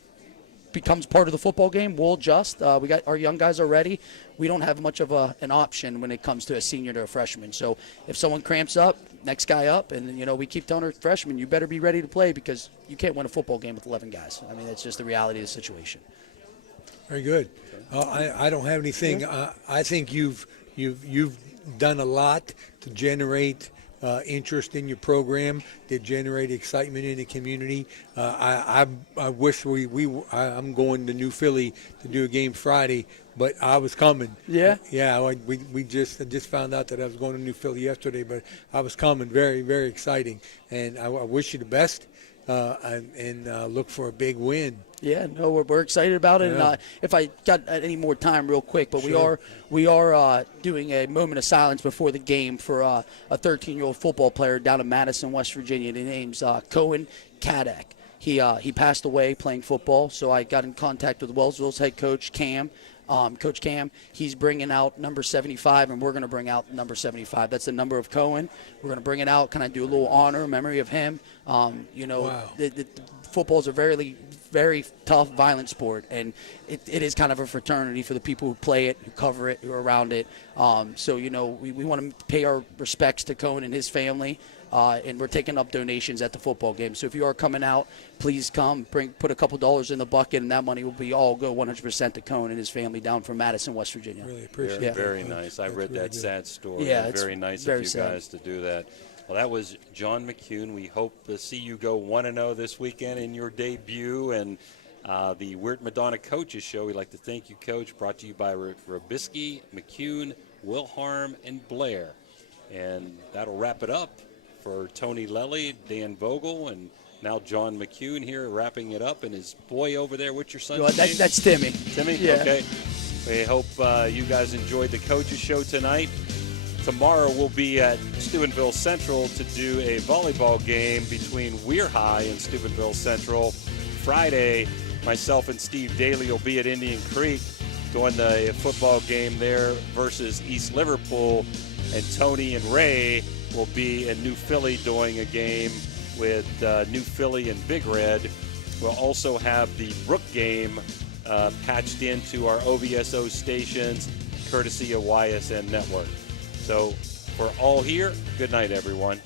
becomes part of the football game, we'll adjust. We got our young guys already. We don't have much of an option when it comes to a senior to a freshman. So if someone cramps up, next guy up, and we keep telling our freshmen, you better be ready to play because you can't win a football game with 11 guys. I mean, it's just the reality of the situation. Very good. I don't have anything. I think you've done a lot to generate interest in your program, to generate excitement in the community. I wish I'm going to New Philly to do a game Friday, but I was coming. Yeah? Yeah, I just found out that I was going to New Philly yesterday, but I was coming. Very, very exciting. And I wish you the best and look for a big win. Yeah, no, we're excited about it. Yeah. And if I got any more time real quick, but Sure. we are doing a moment of silence before the game for a 13-year-old football player down in Madison, West Virginia. His name's Cohen Kadak. He passed away playing football, so I got in contact with Wellsville's head coach, Cam. Coach Cam, he's bringing out number 75, and we're going to bring out number 75. That's the number of Cohen. We're going to bring it out. Can I do a little honor, memory of him? Football is a very, very tough, violent sport, and it is kind of a fraternity for the people who play it, who cover it, who are around it. We want to pay our respects to Cohen and his family. And we're taking up donations at the football game. So if you are coming out, please come. Put a couple dollars in the bucket, and that money will be all go 100% to Cohen and his family down from Madison, West Virginia. Really appreciate it. it. Very nice. I read that sad story. Yeah, it's very nice very of you sad. guys to do that. Well, that was John McCune. We hope to see you go 1-0 this weekend in your debut. And the Weird Madonna Coaches Show, we'd like to thank you, Coach. Brought to you by Robisky, McCune, Wilharm, and Blair. And that'll wrap it up for Tony Lelly, Dan Vogel, and now John McCune here wrapping it up. And his boy over there, what's your son's name? That's Timmy. Timmy? Yeah. Okay. We hope you guys enjoyed the Coaches Show tonight. Tomorrow we'll be at Steubenville Central to do a volleyball game between Weir High and Steubenville Central. Friday, myself and Steve Daly will be at Indian Creek doing the football game there versus East Liverpool. And Tony and Ray will be in New Philly doing a game with New Philly and Big Red. We'll also have the Brook game patched into our OVSO stations, courtesy of YSN Network. So for all here, good night, everyone.